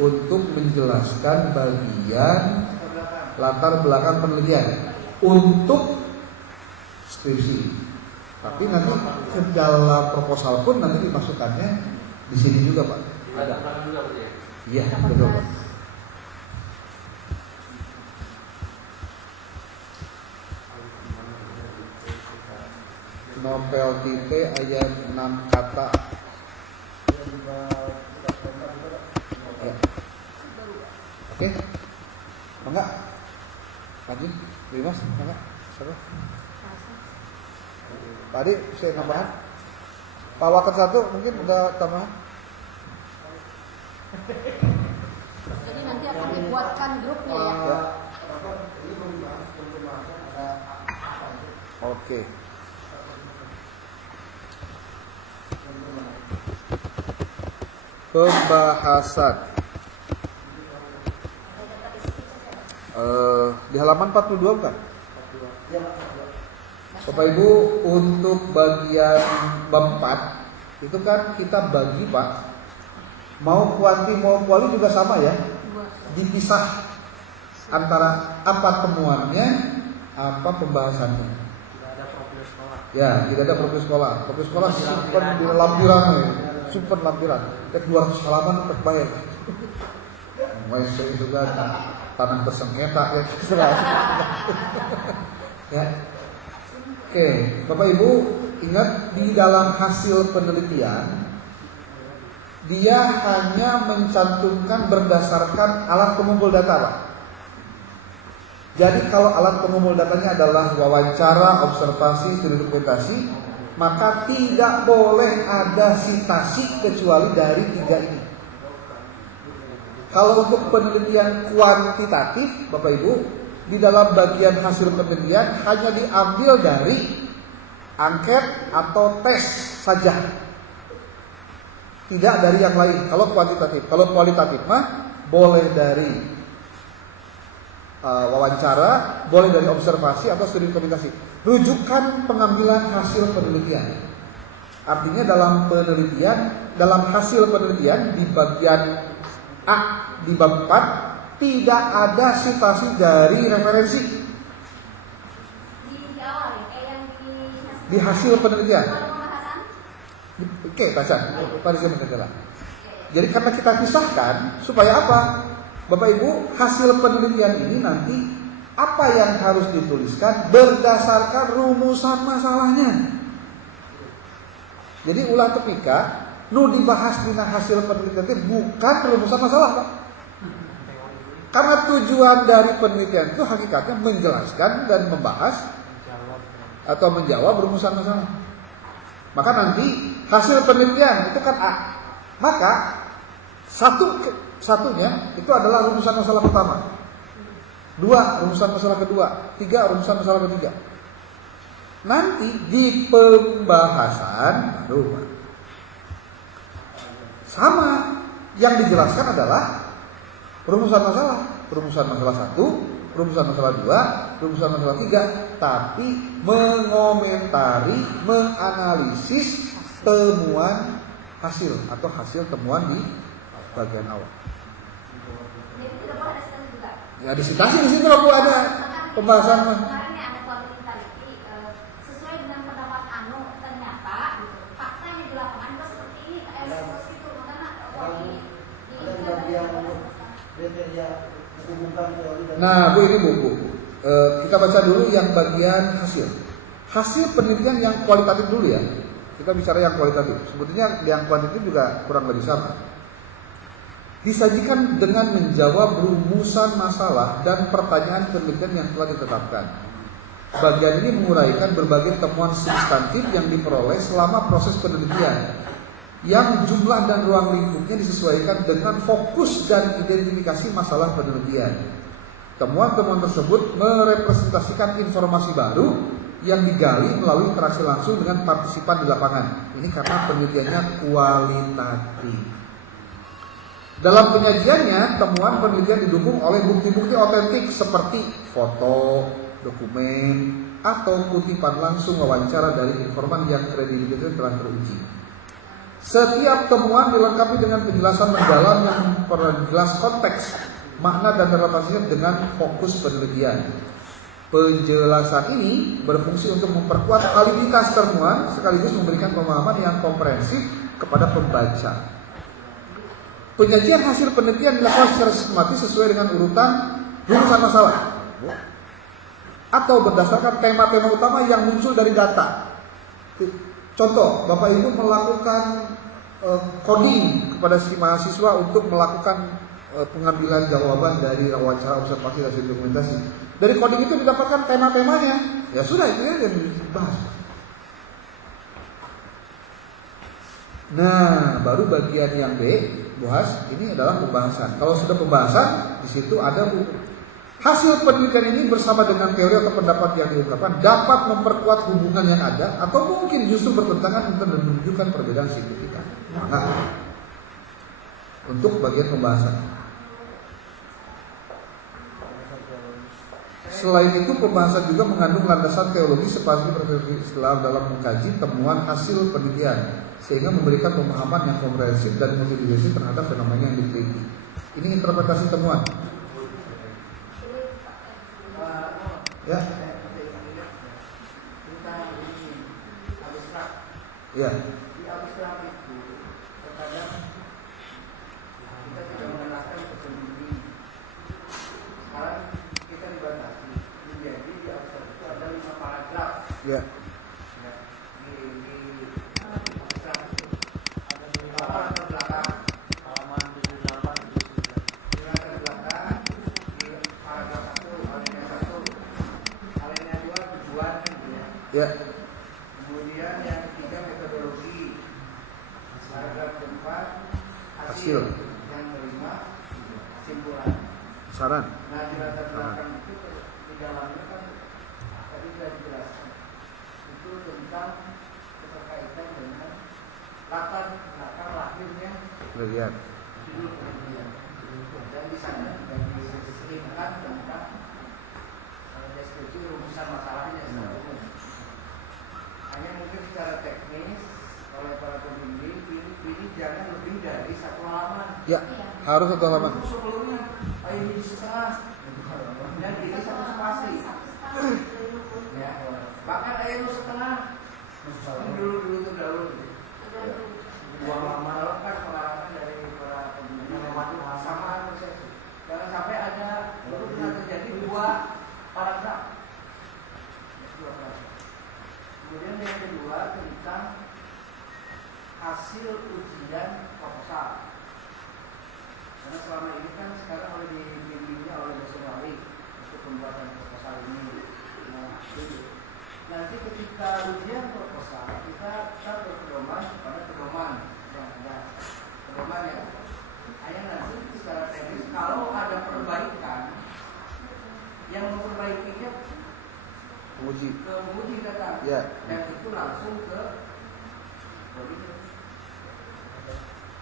untuk menjelaskan bagian latar belakang penelitian untuk skripsi. Tapi nanti ke dalam proposal pun nanti dimasukkannya di sini juga Pak. Ada belakang juga berarti ya? Iya, betul Pak. Novelty ayat 6 kata. Ya. Oke. Enggak? Lanjut. Bebas, enggak? Siapa? Tadi saya tambahan. Pak Wakat 1 mungkin udah tambahan. Jadi nanti akan dibuatkan grupnya ya. Ya. Oke. Pembahasan di halaman 42 bukan? Bapak Ibu, untuk bagian bab 4 itu kan kita bagi Pak, mau kuanti mau kuali juga sama ya, dipisah antara apa temuannya, apa pembahasannya. tidak ada profil sekolah. Ya, tidak ada profil sekolah. Profil sekolah simpen di lampiran ya. Simpen lampiran. 200 halaman terbayar. WC juga tanah bersengketa ya. Ya. Oke, Bapak Ibu ingat di dalam hasil penelitian dia hanya mencantumkan berdasarkan alat pengumpul data, Pak. Jadi kalau alat pengumpul datanya adalah wawancara, observasi, studi dokumentasi, maka tidak boleh ada sitasi kecuali dari 3 ini. Kalau untuk penelitian kuantitatif, Bapak Ibu, di dalam bagian hasil penelitian hanya diambil dari angket atau tes saja. Tidak dari yang lain. Kalau kuantitatif, kalau kualitatif mah boleh dari wawancara, boleh dari observasi atau studi dokumentasi. Rujukan pengambilan hasil penelitian. Artinya dalam penelitian, dalam hasil penelitian di bagian A di bab 4 tidak ada citasi dari referensi Di awal ya, yang di hasil penelitian. pembahasan. Oke, baca. Jadi karena kita pisahkan supaya apa? Bapak Ibu, hasil penelitian ini nanti apa yang harus dituliskan berdasarkan rumusan masalahnya. Jadi ulah tepika nu dibahas dina hasil penelitian itu bukan rumusan masalah, Pak. Karena tujuan dari penelitian itu hakikatnya menjelaskan dan membahas atau menjawab rumusan masalah. Maka nanti hasil penelitian itu kan A. Maka satunya itu adalah rumusan masalah pertama. 2 rumusan masalah kedua, 3 rumusan masalah ketiga. Nanti di pembahasan baru sama yang dijelaskan adalah rumusan masalah 1, rumusan masalah 2, rumusan masalah 3, tapi mengomentari, menganalisis temuan hasil atau hasil temuan di bagian awal. Jadi tidak boleh ada sitasi juga. Ya disitasi di situ kalau ada pembahasan. Kemarin ya ada kualifikasi sesuai dengan pendapat Anu ternyata gitu. Fakta yang di lapangan itu seperti ini, terus itu makanya Nah, Bu ini buku. Kita baca dulu yang bagian hasil. Hasil penelitian yang kualitatif dulu ya. Kita bicara yang kualitatif. Sebetulnya yang kuantitatif juga kurang lebih sama. disajikan dengan menjawab rumusan masalah dan pertanyaan penelitian yang telah ditetapkan. Bagian ini menguraikan berbagai temuan substantif yang diperoleh selama proses penelitian, yang jumlah dan ruang lingkupnya disesuaikan dengan fokus dan identifikasi masalah penelitian. Temuan-temuan tersebut merepresentasikan informasi baru yang digali melalui interaksi langsung dengan partisipan di lapangan. Ini karena penelitiannya kualitatif. Dalam penyajiannya, temuan penelitian didukung oleh bukti-bukti otentik seperti foto, dokumen, atau kutipan langsung wawancara dari informan yang kredibilitasnya telah teruji. Setiap temuan dilengkapi dengan penjelasan mendalam yang memperjelas konteks, makna dan relevansinya dengan fokus penelitian. Penjelasan ini berfungsi untuk memperkuat validitas temuan sekaligus memberikan pemahaman yang komprehensif kepada pembaca. Penyajian hasil penelitian dilakukan secara sistematis sesuai dengan urutan rumusan masalah atau berdasarkan tema-tema utama yang muncul dari data. Contoh, Bapak Ibu melakukan coding kepada si mahasiswa untuk melakukan pengambilan jawaban dari wawancara, observasi, dan dokumentasi. Dari coding itu didapatkan tema-temanya. Ya sudah, itu yang dibahas. Nah, baru bagian yang B, bahas ini adalah pembahasan. Kalau sudah pembahasan, di situ ada hasil penelitian ini bersama dengan teori atau pendapat yang diungkapkan dapat memperkuat hubungan yang ada atau mungkin justru bertentangan dan menunjukkan perbedaan signifikan. Nah, untuk bagian pembahasan. Selain itu, pembahasan juga mengandung landasan teologi seperti istilah dalam mengkaji temuan hasil penelitian, sehingga memberikan pemahaman yang komprehensif dan multidimensi terhadap fenomena yang diteliti. Ini interpretasi temuan. Ya. Ya. Di abstrak itu terkadang kita tidak mengenalkan kecenderungan. Sekarang kita dibatasi menjadi di abstrak itu ada 5 paragraf. Ya. Di abstrak itu ada 5 latar belakang. Halaman 78 Di latar belakang di paragraf 1 alinea 1, alinea 2 tujuan gitu ya. Ya. Kemudian yang ketiga metodologi, paragraf keempat Hasil. yang kelima kesimpulan. Saran. Nah di latar belakang itu di dalamnya kan tadi sudah dijelaskan itu tentang keterkaitan dengan latar belakang lahirnya Lihat. hidup penelitian. Dan di sana juga disebutkan tentang deskripsi rumusan masalahnya secara umum. Hanya mungkin secara teknis oleh para pembimbing ini jangan lebih dari 1 halaman. Ya, harus 1 halaman. Sebelumnya ini setengah dan ini 1 spasi. Ya, bahkan ayat 1 setengah. Dulu terdahulu. 2 halaman kan pengalaman dari para pembimbing sama persepsi. Jangan sampai ada itu pernah terjadi 2 paragraf. Kemudian yang kedua tentang hasil ujian proposal. Karena selama ini kan sekarang oleh dibimbingnya oleh dosen wali untuk pembuatan proposal ini. Nah, nanti ketika ujian proposal kita berpedoman pada pedoman yang ada. Pedoman yang hanya nanti secara teknis kalau ada perbaikan yang memperbaikinya Uji. ke penguji datang, Ya. dan itu langsung ke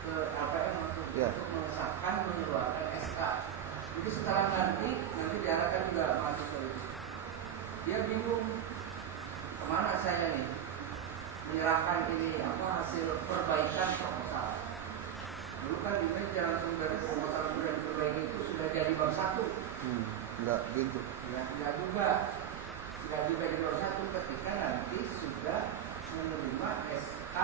APM untuk mengesahkan mengeluarkan SK. Jadi setelah nanti diarahkan juga mahasiswa itu. Dia bingung kemana saya nih menyerahkan ini hasil perbaikan proposal. Dulu kan di meja langsung dari proposal sudah diperbaiki itu sudah jadi bab 1. Enggak gitu. Ya, tidak juga di bab 1 ketika nanti sudah menerima SK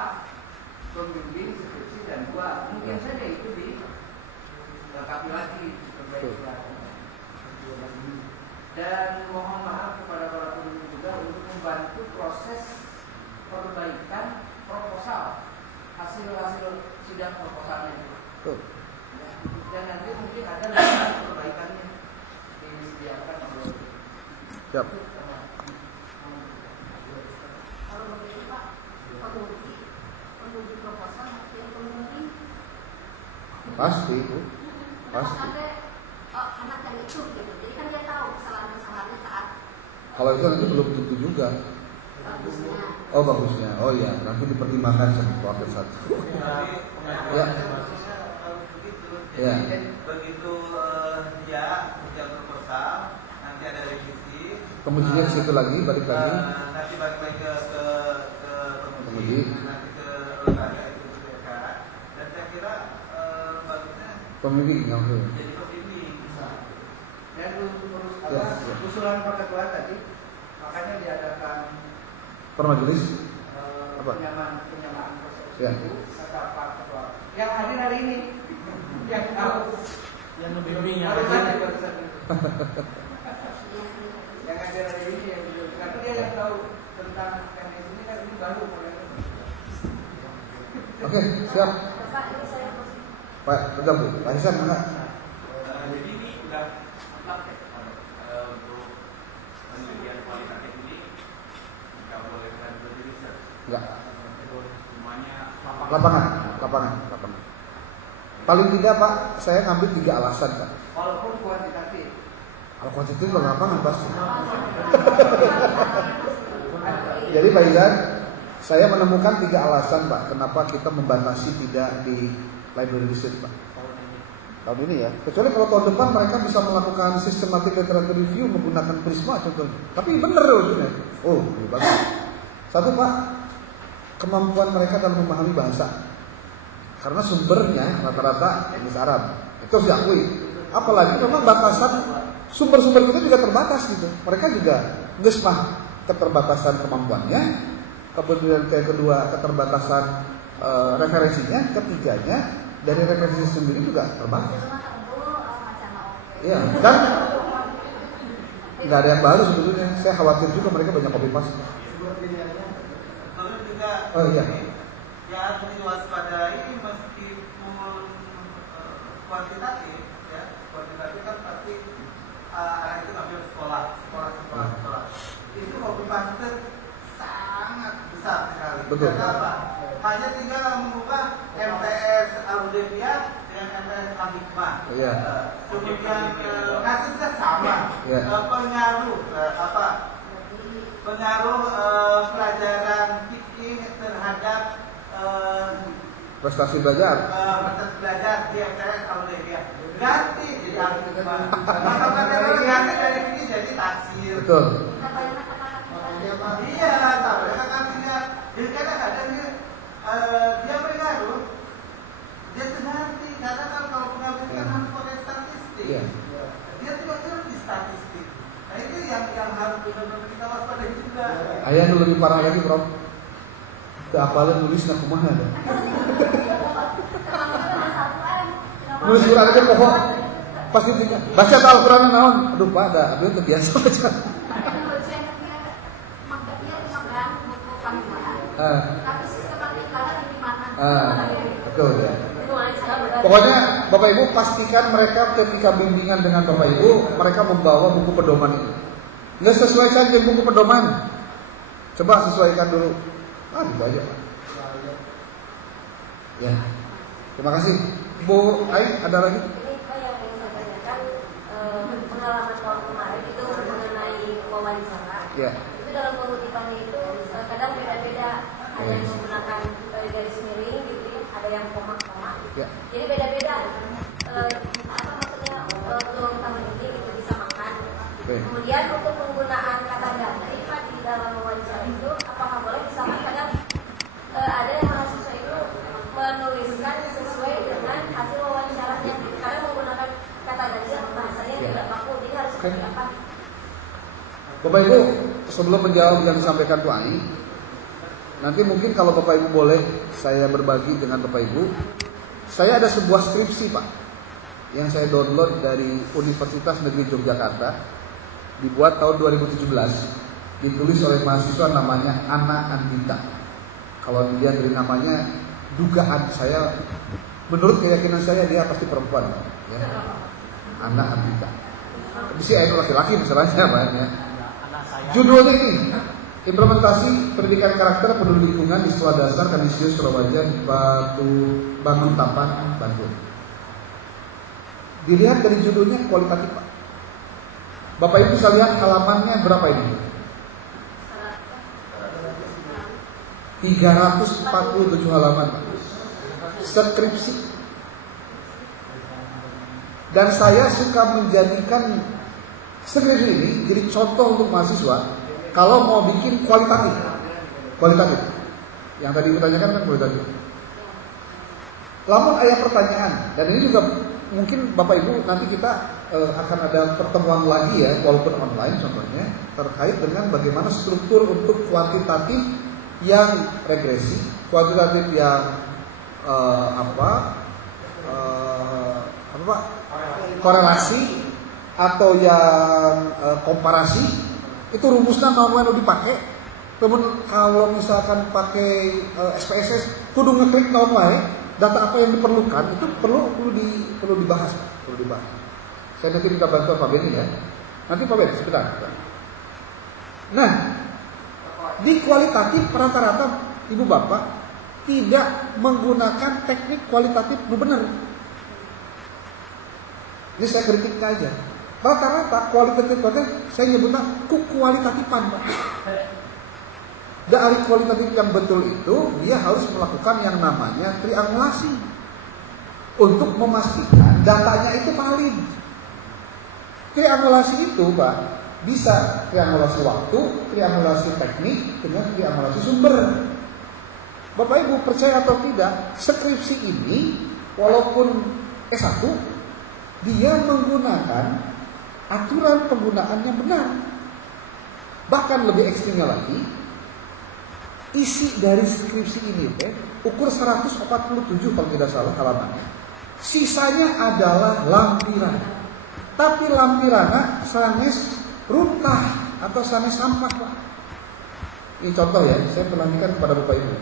pembimbing skripsi dan 2. Mungkin saja itu dilengkapi lagi, diperbaiki lagi. Dan mohon maaf kepada para pembimbing juga untuk membantu proses perbaikan proposal, hasil sidang proposalnya itu. Ya, mungkin ada beberapa perbaikannya disediakan oleh Siap. Kalau begitu Pak, penguji proposal yang penguji Pasti itu. Pasti. anak yang itu gitu. Jadi kan dia tahu kesalahan-kesalahannya saat Kalau itu nanti belum tentu juga. bagusnya. Oh bagusnya. Oh iya, nanti dipertimbangkan sama kuartal 1. Ya. Ya. Begitu dia ujian proposal, nanti ada revisi. Pengujinya ke situ lagi, balik lagi. Nanti balik lagi ke Penguji. nanti ke lembaga itu BPK. Dan saya kira bagusnya Pembimbing langsung. jadi pembimbing. Dan Ya, apa ya. usulan Pak Ketua tadi, makanya diadakan Per majelis. Apa? penyamaan proses Ya. itu kata Pak Ketua. Yang hadir hari ini, yang tahu, Yang membimbing yang harus hadir. hadir pada saat itu. Yang hadir hari ini yang karena dia yang tahu tentang teknis ini kan ini baru mulai. Oke, siap. Pak, ini saya masih Pak, pegang Bu. Pak Hisan mana? Jadi ini udah mutlak ya untuk penelitian kualitatif ini nggak boleh dari research. Enggak. Semuanya Lapangan. Paling tidak Pak, saya ngambil 3 alasan Pak. Walaupun kuantitatif. Kalau kuantitatif kalau lapangan pasti. Jadi Pak Izan, saya menemukan 3 alasan Pak, kenapa kita membatasi tidak di library research Pak. Tahun ini ya. Kecuali kalau tahun depan mereka bisa melakukan systematic literature review menggunakan Prisma contohnya. Tapi bener loh. Oh, ini bagus. Satu Pak, kemampuan mereka dalam memahami bahasa. Karena sumbernya rata-rata bahasa Arab. Itu harus diakui. Apalagi memang batasan sumber-sumber kita juga terbatas gitu. Mereka juga gesmah keterbatasan kemampuannya. Kemudian yang kedua keterbatasan referensinya. Ketiganya dari referensi sendiri juga terbatas. Iya, dan nggak ada yang baru sebetulnya. Saya khawatir juga mereka banyak copy paste. Lalu juga Oh iya. yang harus diwaspadai meskipun kuantitatif, ya kuantitatif kan pasti anak itu ngambil sekolah. Itu copy paste sangat besar sekali. Betul. Karena apa? Hanya tinggal mengubah MTS Al-Hudaybiya dengan MTS Al-Hikmah. Iya. Kemudian kasusnya sama. Iya. Pengaruh pelajaran fikih terhadap Prestasi belajar. prestasi belajar di MTS Al-Hudaybiya. Ganti jadi Al-Hikmah. Maka pelajaran ganti dari fikih jadi tafsir. Betul. Iya, tapi artinya jadi kadang-kadang dia pengaruh, dia terganti karena kan kalau pengaruh kan harus pakai statistik. Iya. Dia tidak ngerti statistik. Nah itu yang harus benar-benar kita waspadai juga. Ayah nu lebih parah lagi, Prof. Teu apalin nulisna kumaha ada. Nulis Quran aja pokok pasti tinggal. Baca Al-Quran naon? Aduh, Pak, ada abdi teu biasa baca. tapi sistematik banget di mana? Betul ya. Pokoknya Bapak Ibu pastikan mereka ketika bimbingan dengan Bapak Ibu, mereka membawa buku pedoman itu. Nggak sesuai saja buku pedoman. Coba sesuaikan dulu. Gitu aja Pak. Ya. Terima kasih. Bu Ai, ada lagi? Ini Pak yang ingin saya tanyakan, pengalaman tahun kemarin itu mengenai wawancara. Ya. Itu dalam pengutipannya itu kadang beda-beda. Ada yang menggunakan garis miring gitu ya, ada yang koma-koma. Ya. Jadi beda-beda. Apa maksudnya untuk tahun ini itu disamakan. Oke. Kemudian untuk penggunaan kata ganda ini Pak di dalam wawancara itu apakah boleh disamakan? Kadang ada yang mahasiswa itu menuliskan sesuai dengan hasil wawancaranya karena menggunakan kata ganda bahasanya Ya. tidak baku, jadi harus seperti apa? Bapak Ibu, sebelum menjawab yang disampaikan Bu Ai, nanti mungkin kalau Bapak Ibu boleh saya berbagi dengan Bapak Ibu. Saya ada sebuah skripsi Pak yang saya download dari Universitas Negeri Yogyakarta, dibuat tahun 2017, ditulis oleh mahasiswa namanya Ana Andita. Kalau dia dari namanya, dugaan saya, menurut keyakinan saya dia pasti perempuan. ya. Anak Andika. Di sini ayat laki-laki misalnya banyak. Judulnya ini, implementasi pendidikan karakter peduli lingkungan di sekolah dasar Kanisius Surabaya Banguntapan, Bandung. Dilihat dari judulnya kualitatif, Pak. Bapak Ibu bisa lihat halamannya berapa ini? 347 halaman, Pak. Skripsi. Dan saya suka menjadikan skripsi ini jadi contoh untuk mahasiswa kalau mau bikin kualitatif. Yang tadi ditanyakan kan kualitatif. Lamun ada pertanyaan, dan ini juga mungkin Bapak Ibu nanti kita akan ada pertemuan lagi ya, walaupun online contohnya, terkait dengan bagaimana struktur untuk kuantitatif yang regresi, kuantitatif yang korelasi, atau yang komparasi. Itu rumusnya mau dipakai. Temen kalau misalkan pakai SPSS, kudu ngeklik data apa yang diperlukan, itu perlu dibahas. Saya nanti minta bantuan Pak Beni ya. Nanti Pak Beni sebentar. Nah, di kualitatif rata-rata Ibu Bapak tidak menggunakan teknik kualitatif benar. Ini saya kritik aja. Rata-rata kualitatif saya nyebutnya kualitatifan, Pak. Dari kualitatif yang betul itu, dia harus melakukan yang namanya triangulasi untuk memastikan datanya itu valid. Triangulasi itu, Pak, bisa triangulasi waktu, triangulasi teknik, dengan triangulasi sumber. Bapak Ibu percaya atau tidak, skripsi ini walaupun S1, dia menggunakan aturan penggunaan yang benar. Bahkan lebih ekstrimnya lagi, isi dari skripsi ini ukur 147 kalau tidak salah halamannya. Sisanya adalah lampiran. Tapi lampirannya sanes runtah atau sanes sampah, Pak. Ini contoh ya, saya perhatikan kepada Bapak Ibu.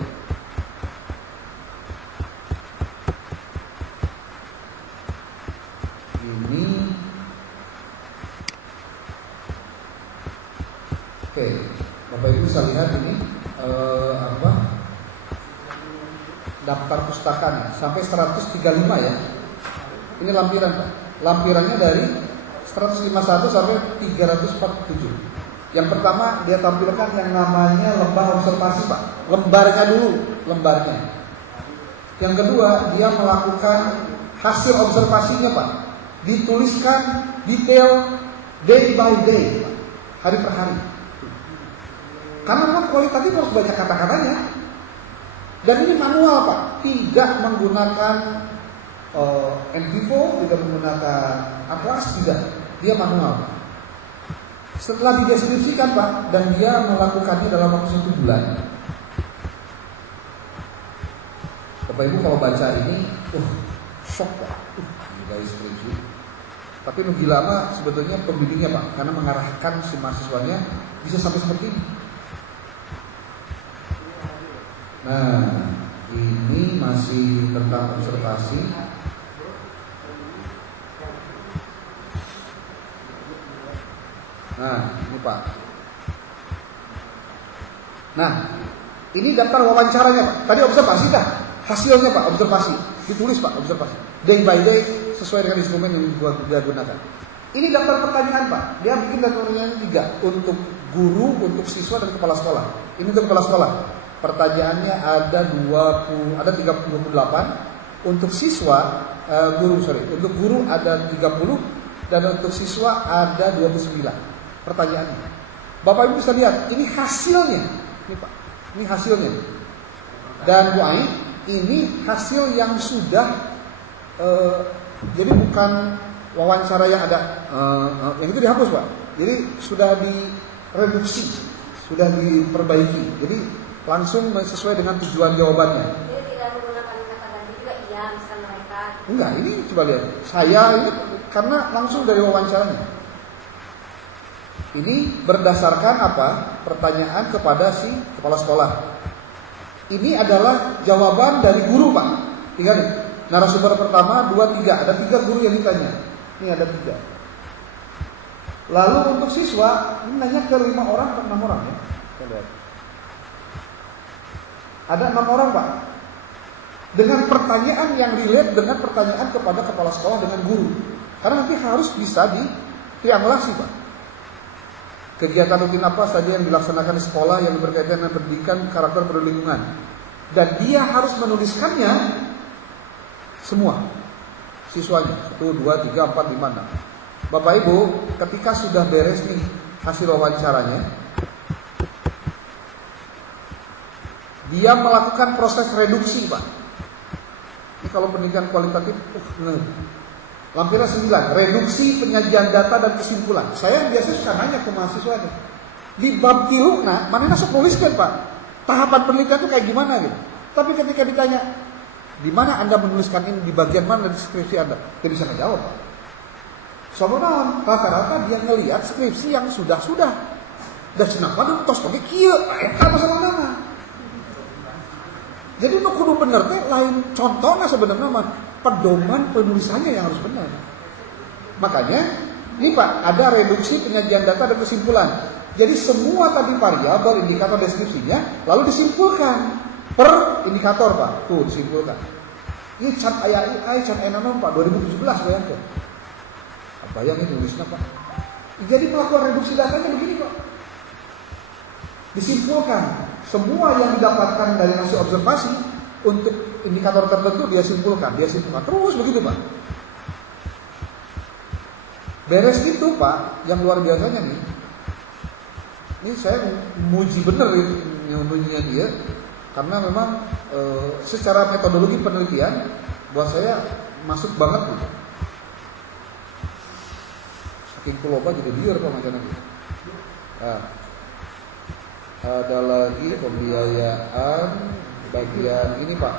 Ini oke, Bapak Ibu bisa lihat ini daftar pustakaan sampai 135 ya. Ini lampiran, Pak. Lampirannya dari 151 sampai 347. Yang pertama dia tampilkan yang namanya lembar observasi, Pak. Lembarnya. Yang kedua dia melakukan hasil observasinya, Pak. Dituliskan detail day by day, Pak. Hari per hari. Karena memang kualitatif harus banyak kata-katanya. Dan ini manual, Pak. Tidak menggunakan NVivo, tidak menggunakan Atlas, tidak. Dia manual, Pak. Setelah dideskripsikan, Pak, dan dia melakukannya dalam waktu 1 bulan. Bapak Ibu kalau baca ini, shock, Pak. Gila skripsi. Tapi lebih lama sebetulnya pembimbingnya, Pak, karena mengarahkan si mahasiswanya bisa sampai seperti ini. Nah, ini masih tentang observasi. Nah, ini Pak. Nah, ini daftar wawancaranya, Pak. Tadi observasi dah. Hasilnya, Pak, observasi. Ditulis, Pak, observasi. Day by day sesuai dengan instrumen yang dia gunakan. Ini daftar pertanyaan, Pak. Dia bikin daftar pertanyaan 3 untuk guru, untuk siswa dan kepala sekolah. Ini untuk kepala sekolah. Pertanyaannya ada 38. Untuk siswa, untuk guru ada 30 dan untuk siswa ada 29. Pertanyaannya. Bapak Ibu bisa lihat, ini hasilnya. Ini Pak, ini hasilnya. Dan Bu Ai, ini hasil yang sudah jadi bukan wawancara yang ada yang itu dihapus, Pak. Jadi sudah direduksi, sudah diperbaiki. Jadi langsung sesuai dengan tujuan jawabannya. Jadi tidak menggunakan kata ganti juga, iya, misalkan mereka. Enggak, ini coba lihat. Saya ini karena langsung dari wawancaranya. Ini berdasarkan apa? Pertanyaan kepada si kepala sekolah. Ini adalah jawaban dari guru, Pak. Ingat, narasumber pertama 2, 3, ada 3 guru yang ditanya. Ini ada 3. Lalu untuk siswa ini nanya ke 5 orang atau 6 orang ya? Kita lihat. Ada 6 orang Pak. Dengan pertanyaan yang relate dengan pertanyaan kepada kepala sekolah dengan guru. Karena nanti harus bisa ditriangulasi Pak. Kegiatan rutin apa saja yang dilaksanakan di sekolah yang berkaitan dengan pendidikan, karakter, perlindungan. Dan dia harus menuliskannya semua siswanya 1, 2, 3, 4, 5, 6. Bapak Ibu, ketika sudah beres nih hasil wawancaranya, dia melakukan proses reduksi Pak. Ini kalau pendidikan kualitatif, lampiran 9, reduksi penyajian data dan kesimpulan. Saya biasanya suka nanya ke mahasiswanya, di bab tiluna, mana masuk nuliskan Pak, tahapan penelitian itu kayak gimana gitu. Tapi ketika ditanya, di mana Anda menuliskan ini, di bagian mana deskripsi Anda, dia bisa ngejawab Pak. Soalnya rata-rata dia ngelihat skripsi yang sudah-sudah. Dan kenapa dong tos pakai kieu, eta masalah-nama. Jadi nu kudu bener teh lain contohnya sebenarnya mah pedoman penulisannya yang harus benar. Makanya ini Pak, ada reduksi penyajian data dan kesimpulan. Jadi semua tadi variabel, indikator, deskripsinya lalu disimpulkan per indikator Pak. Tuh disimpulkan. Ini can aya can enanon Pak 2017 bayangkan. Bayangin tulisnya Pak. Jadi melakukan reduksi datanya begini Pak. Disimpulkan semua yang didapatkan dari hasil observasi untuk indikator tertentu dia simpulkan terus begitu Pak. Beres itu Pak, yang luar biasanya nih. Ini saya muji bener ilmunya dia karena memang secara metodologi penelitian buat saya masuk banget tuh. Saking kuloba jadi liar Pak macam ini. Nah, ada lagi pembiayaan bagian ini Pak.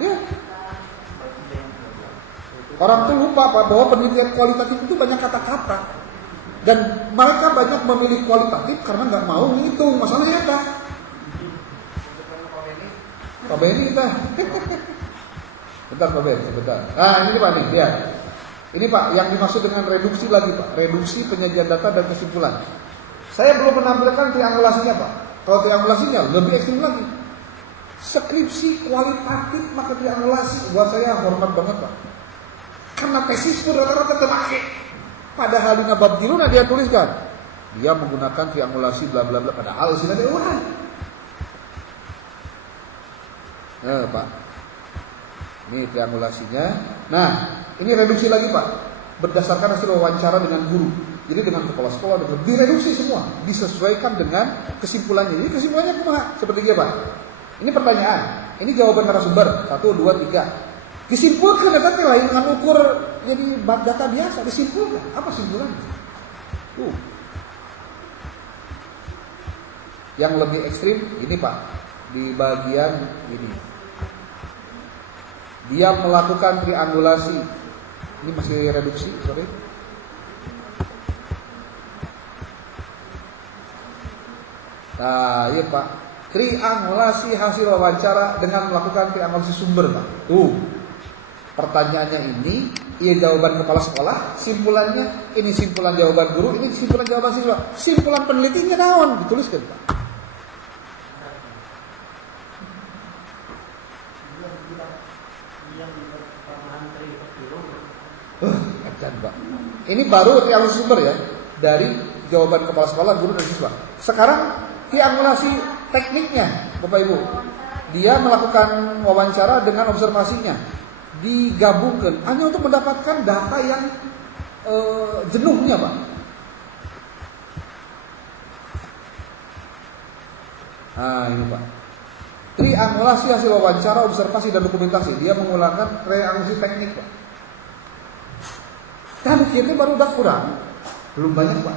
Ya. Orang tuh lupa Pak bahwa penelitian kualitatif itu banyak kata-kata dan mereka banyak memilih kualitatif karena nggak mau ngitung. Masalahnya apa? Pak Benny kita. Bentar Pak Ben, sebentar. Nah ini Pak nih, ya. Ini Pak, yang dimaksud dengan reduksi lagi Pak, reduksi penyajian data dan kesimpulan. Saya belum menampilkan triangulasinya Pak. Kalau triangulasinya lebih ekstrim lagi. Skripsi kualitatif maka triangulasi buat saya hormat banget Pak. Karena tesis pun rata-rata terpakai. Padahal di bab tiluna dia tuliskan, dia menggunakan triangulasi bla bla bla. Padahal sih ada ulang. Pak. Ini triangulasinya. Nah, ini reduksi lagi Pak. Berdasarkan hasil wawancara dengan guru. Jadi dengan kepala sekolah direduksi semua, disesuaikan dengan kesimpulannya. Jadi kesimpulannya kumaha? Seperti dia Pak. Ini pertanyaan. Ini jawaban narasumber 1, 2, 3. Disimpulkan data lain dengan ukur jadi data biasa. Disimpulkan. Apa simpulannya? Tuh. Yang lebih ekstrim ini Pak. Di bagian ini. Dia melakukan triangulasi. Ini masih reduksi, sorry. Nah, iya Pak. Triangulasi hasil wawancara dengan melakukan triangulasi sumber, Pak. Pertanyaannya ini, jawaban kepala sekolah, simpulannya, ini simpulan jawaban guru, ini simpulan jawaban siswa. Simpulan penelitiannya naon dituliskan, Pak. Pak. Ini baru triangulasi sumber ya, dari jawaban kepala sekolah, guru dan siswa. Sekarang triangulasi tekniknya, Bapak Ibu. Dia melakukan wawancara dengan observasinya, digabungkan hanya untuk mendapatkan data yang jenuhnya, Pak. Nah, ini Pak. Triangulasi hasil wawancara, observasi dan dokumentasi. Dia menggunakan triangulasi teknik, Pak. Dan kita baru udah kurang, belum banyak Pak.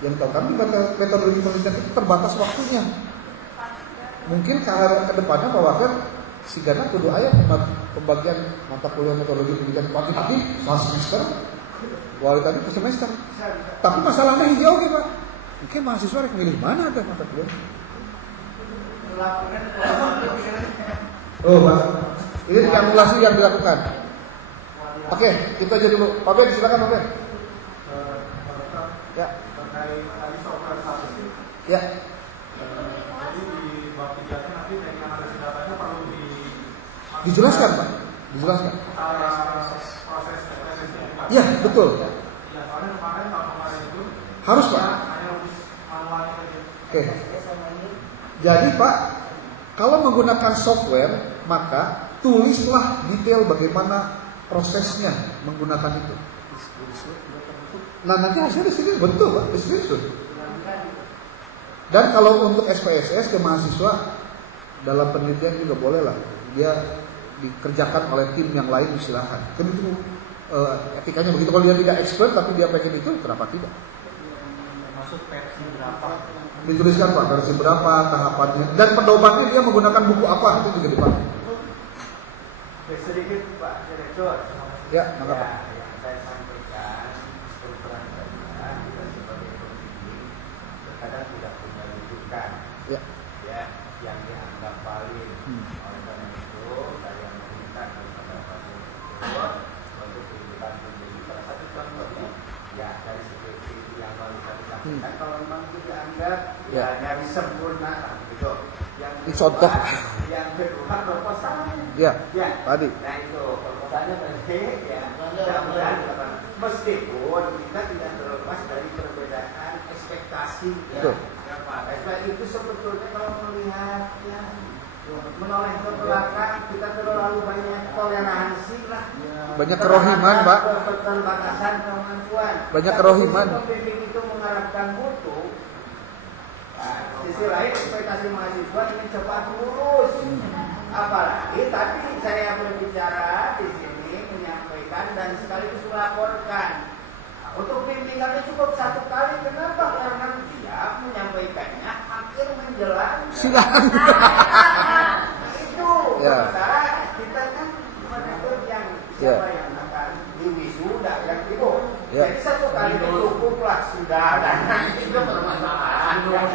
Yang tahu kami metodologi penelitian itu terbatas waktunya. Mungkin ke depannya Pak Wakil sigana kudu aya pembagian mata kuliah metodologi penelitian kuantitatif 1 semester, kualitatif per semester. Tapi masalahnya hijau Pak. Mungkin mahasiswa yang milih mana ada mata kuliah? Oh, Mas. Ini kalkulasi yang dilakukan. Oke, kita aja dulu. Pak Ben, silakan Pak Ben. Ya. Terkait tadi software statistik. Ya. Jadi di bab 3 nanti yang analisa datanya perlu Dijelaskan, Pak. Dijelaskan. proses SSI. Ya, betul. Ya, soalnya kemarin tahun kemarin itu Harus, Pak. hanya manualnya saja. Oke. Jadi, Pak, kalau menggunakan software, maka tulislah detail bagaimana prosesnya menggunakan itu. Nah, nanti hasilnya di sini betul, Pak, di sini sudah. Dan kalau untuk SPSS ke mahasiswa dalam penelitian juga boleh lah, dia dikerjakan oleh tim yang lain, silahkan. Kan itu etikanya begitu. Kalau dia tidak expert tapi dia pengen itu, kenapa tidak? Masuk versi berapa? Dituliskan Pak versi berapa, tahapannya, dan pedomannya dia menggunakan buku apa, itu juga dipakai. Sedikit Pak Direktur. Ya, maka Pak. Yang saya sampaikan strukturan saja kita sebagai pembimbing terkadang tidak punya rujukan. Ya. Ya, yang dianggap valid. Oleh karena itu saya meminta kepada Pak Direktur untuk rujukan pembimbing. Salah satu contohnya ya dari seperti yang baru tadi sampaikan, kalau memang itu dianggap ya dari sempurna gitu. Yang Contoh. yang kedua proposalnya. Ya. Ya. Tadi. Nah itu proposalnya berarti ya mudah-mudahan meskipun kita tidak terlepas dari perbedaan ekspektasi ya. Betul. Ya Pak. Itu sebetulnya kalau melihat ya menoleh ke belakang kita terlalu banyak toleransi lah. Banyak kerohiman, Pak. Keterbatasan kemampuan. Banyak kerohiman. Pembimbing itu mengharapkan mutu. Nah, sisi lain ekspektasi mahasiswa ingin cepat lulus. Apalagi tapi saya berbicara di sini menyampaikan dan sekaligus melaporkan. Untuk bimbingannya cukup satu kali. Kenapa? Karena dia menyampaikannya hampir menjelang. Silakan. Itu. Ya. Sementara kita kan menegur yang siapa yang akan diwisuda yang itu. Ya. Jadi satu kali itu cukuplah sudah. Dan itu permasalahan. Nah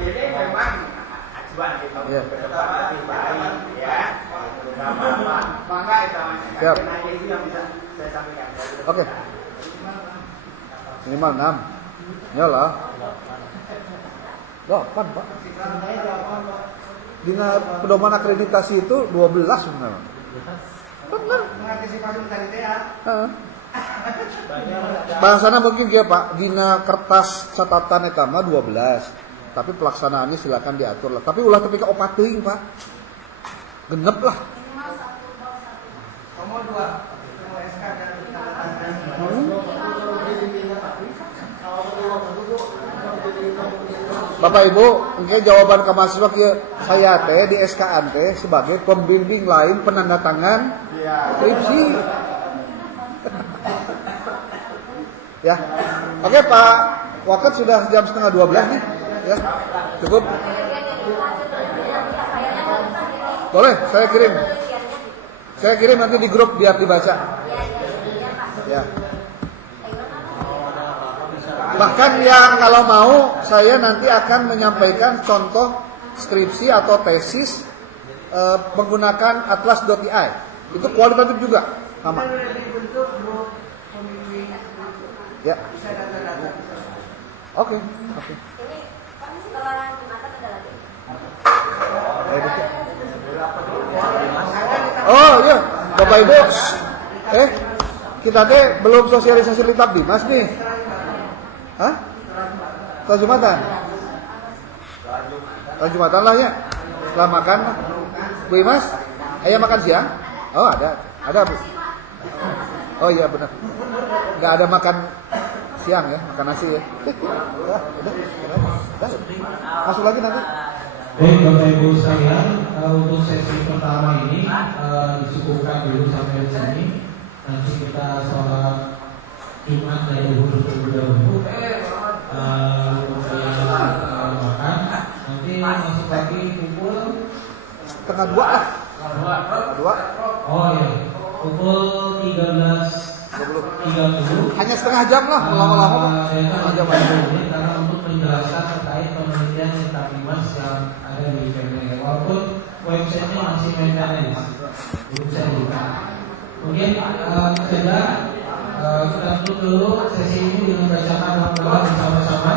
ini memang acuan kita Ya. ke depan lebih baik ya. Maka Siap. itu yang bisa saya sampaikan. Oke. Minimal 6. Yalah. 8, Pak. Dina pedoman akreditasi itu 12 sebenarnya. Benar. Mengantisipasi dari TA. Bahasana mungkin ya Pak, dina kertas catatan eta mah 12. Tapi pelaksanaannya silakan diatur lah. Tapi ulah tapi ka opat teuing, Pak. Genep lah. Kamu dua, kamu SK dan Bapak Ibu, mungkin jawaban ke mahasiswa kieu saya teh di SK-an teh sebagai pembimbing lain penanda tangan skripsi. Ya. Oke, Pak. Waktu sudah jam 11:30 nih. Ya. Cukup. Boleh, saya kirim. Saya kirim nanti di grup biar dibaca. Ya. Bahkan yang kalau mau saya nanti akan menyampaikan contoh skripsi atau tesis menggunakan atlas.ai. Itu kualitatif juga sama. Ya. Oke. Ini kan setelah Jumatan ada lagi. Oh iya, Bapak Ibu. Kita teh belum sosialisasi litab Dimas nih. Hah? Setelah Jumatan? Setelah Jumatan lah ya. Setelah makan. Bu Imas, ayah makan siang? Oh ada Bu. Oh iya benar. Nggak ada makan siang ya, makan nasi ya. Udah. Masuk lagi nanti. Baik Bapak Ibu sekalian, untuk sesi pertama ini dicukupkan dulu sampai di sini. Nanti kita sholat Jumat dan Zuhur terlebih dahulu. Kemudian makan. Nanti masuk lagi pukul Setengah 2 lah. 2. Oh iya, pukul 13.30 20.30. Hanya setengah jam lah, lama-lama setengah jam aja. Karena untuk menjelaskan terkait penelitian Intabimas yang ada di PME. Walaupun websitenya masih maintenance, belum bisa dibuka. Mungkin saja kita tutup dulu sesi ini dengan bacakan doa bersama-sama.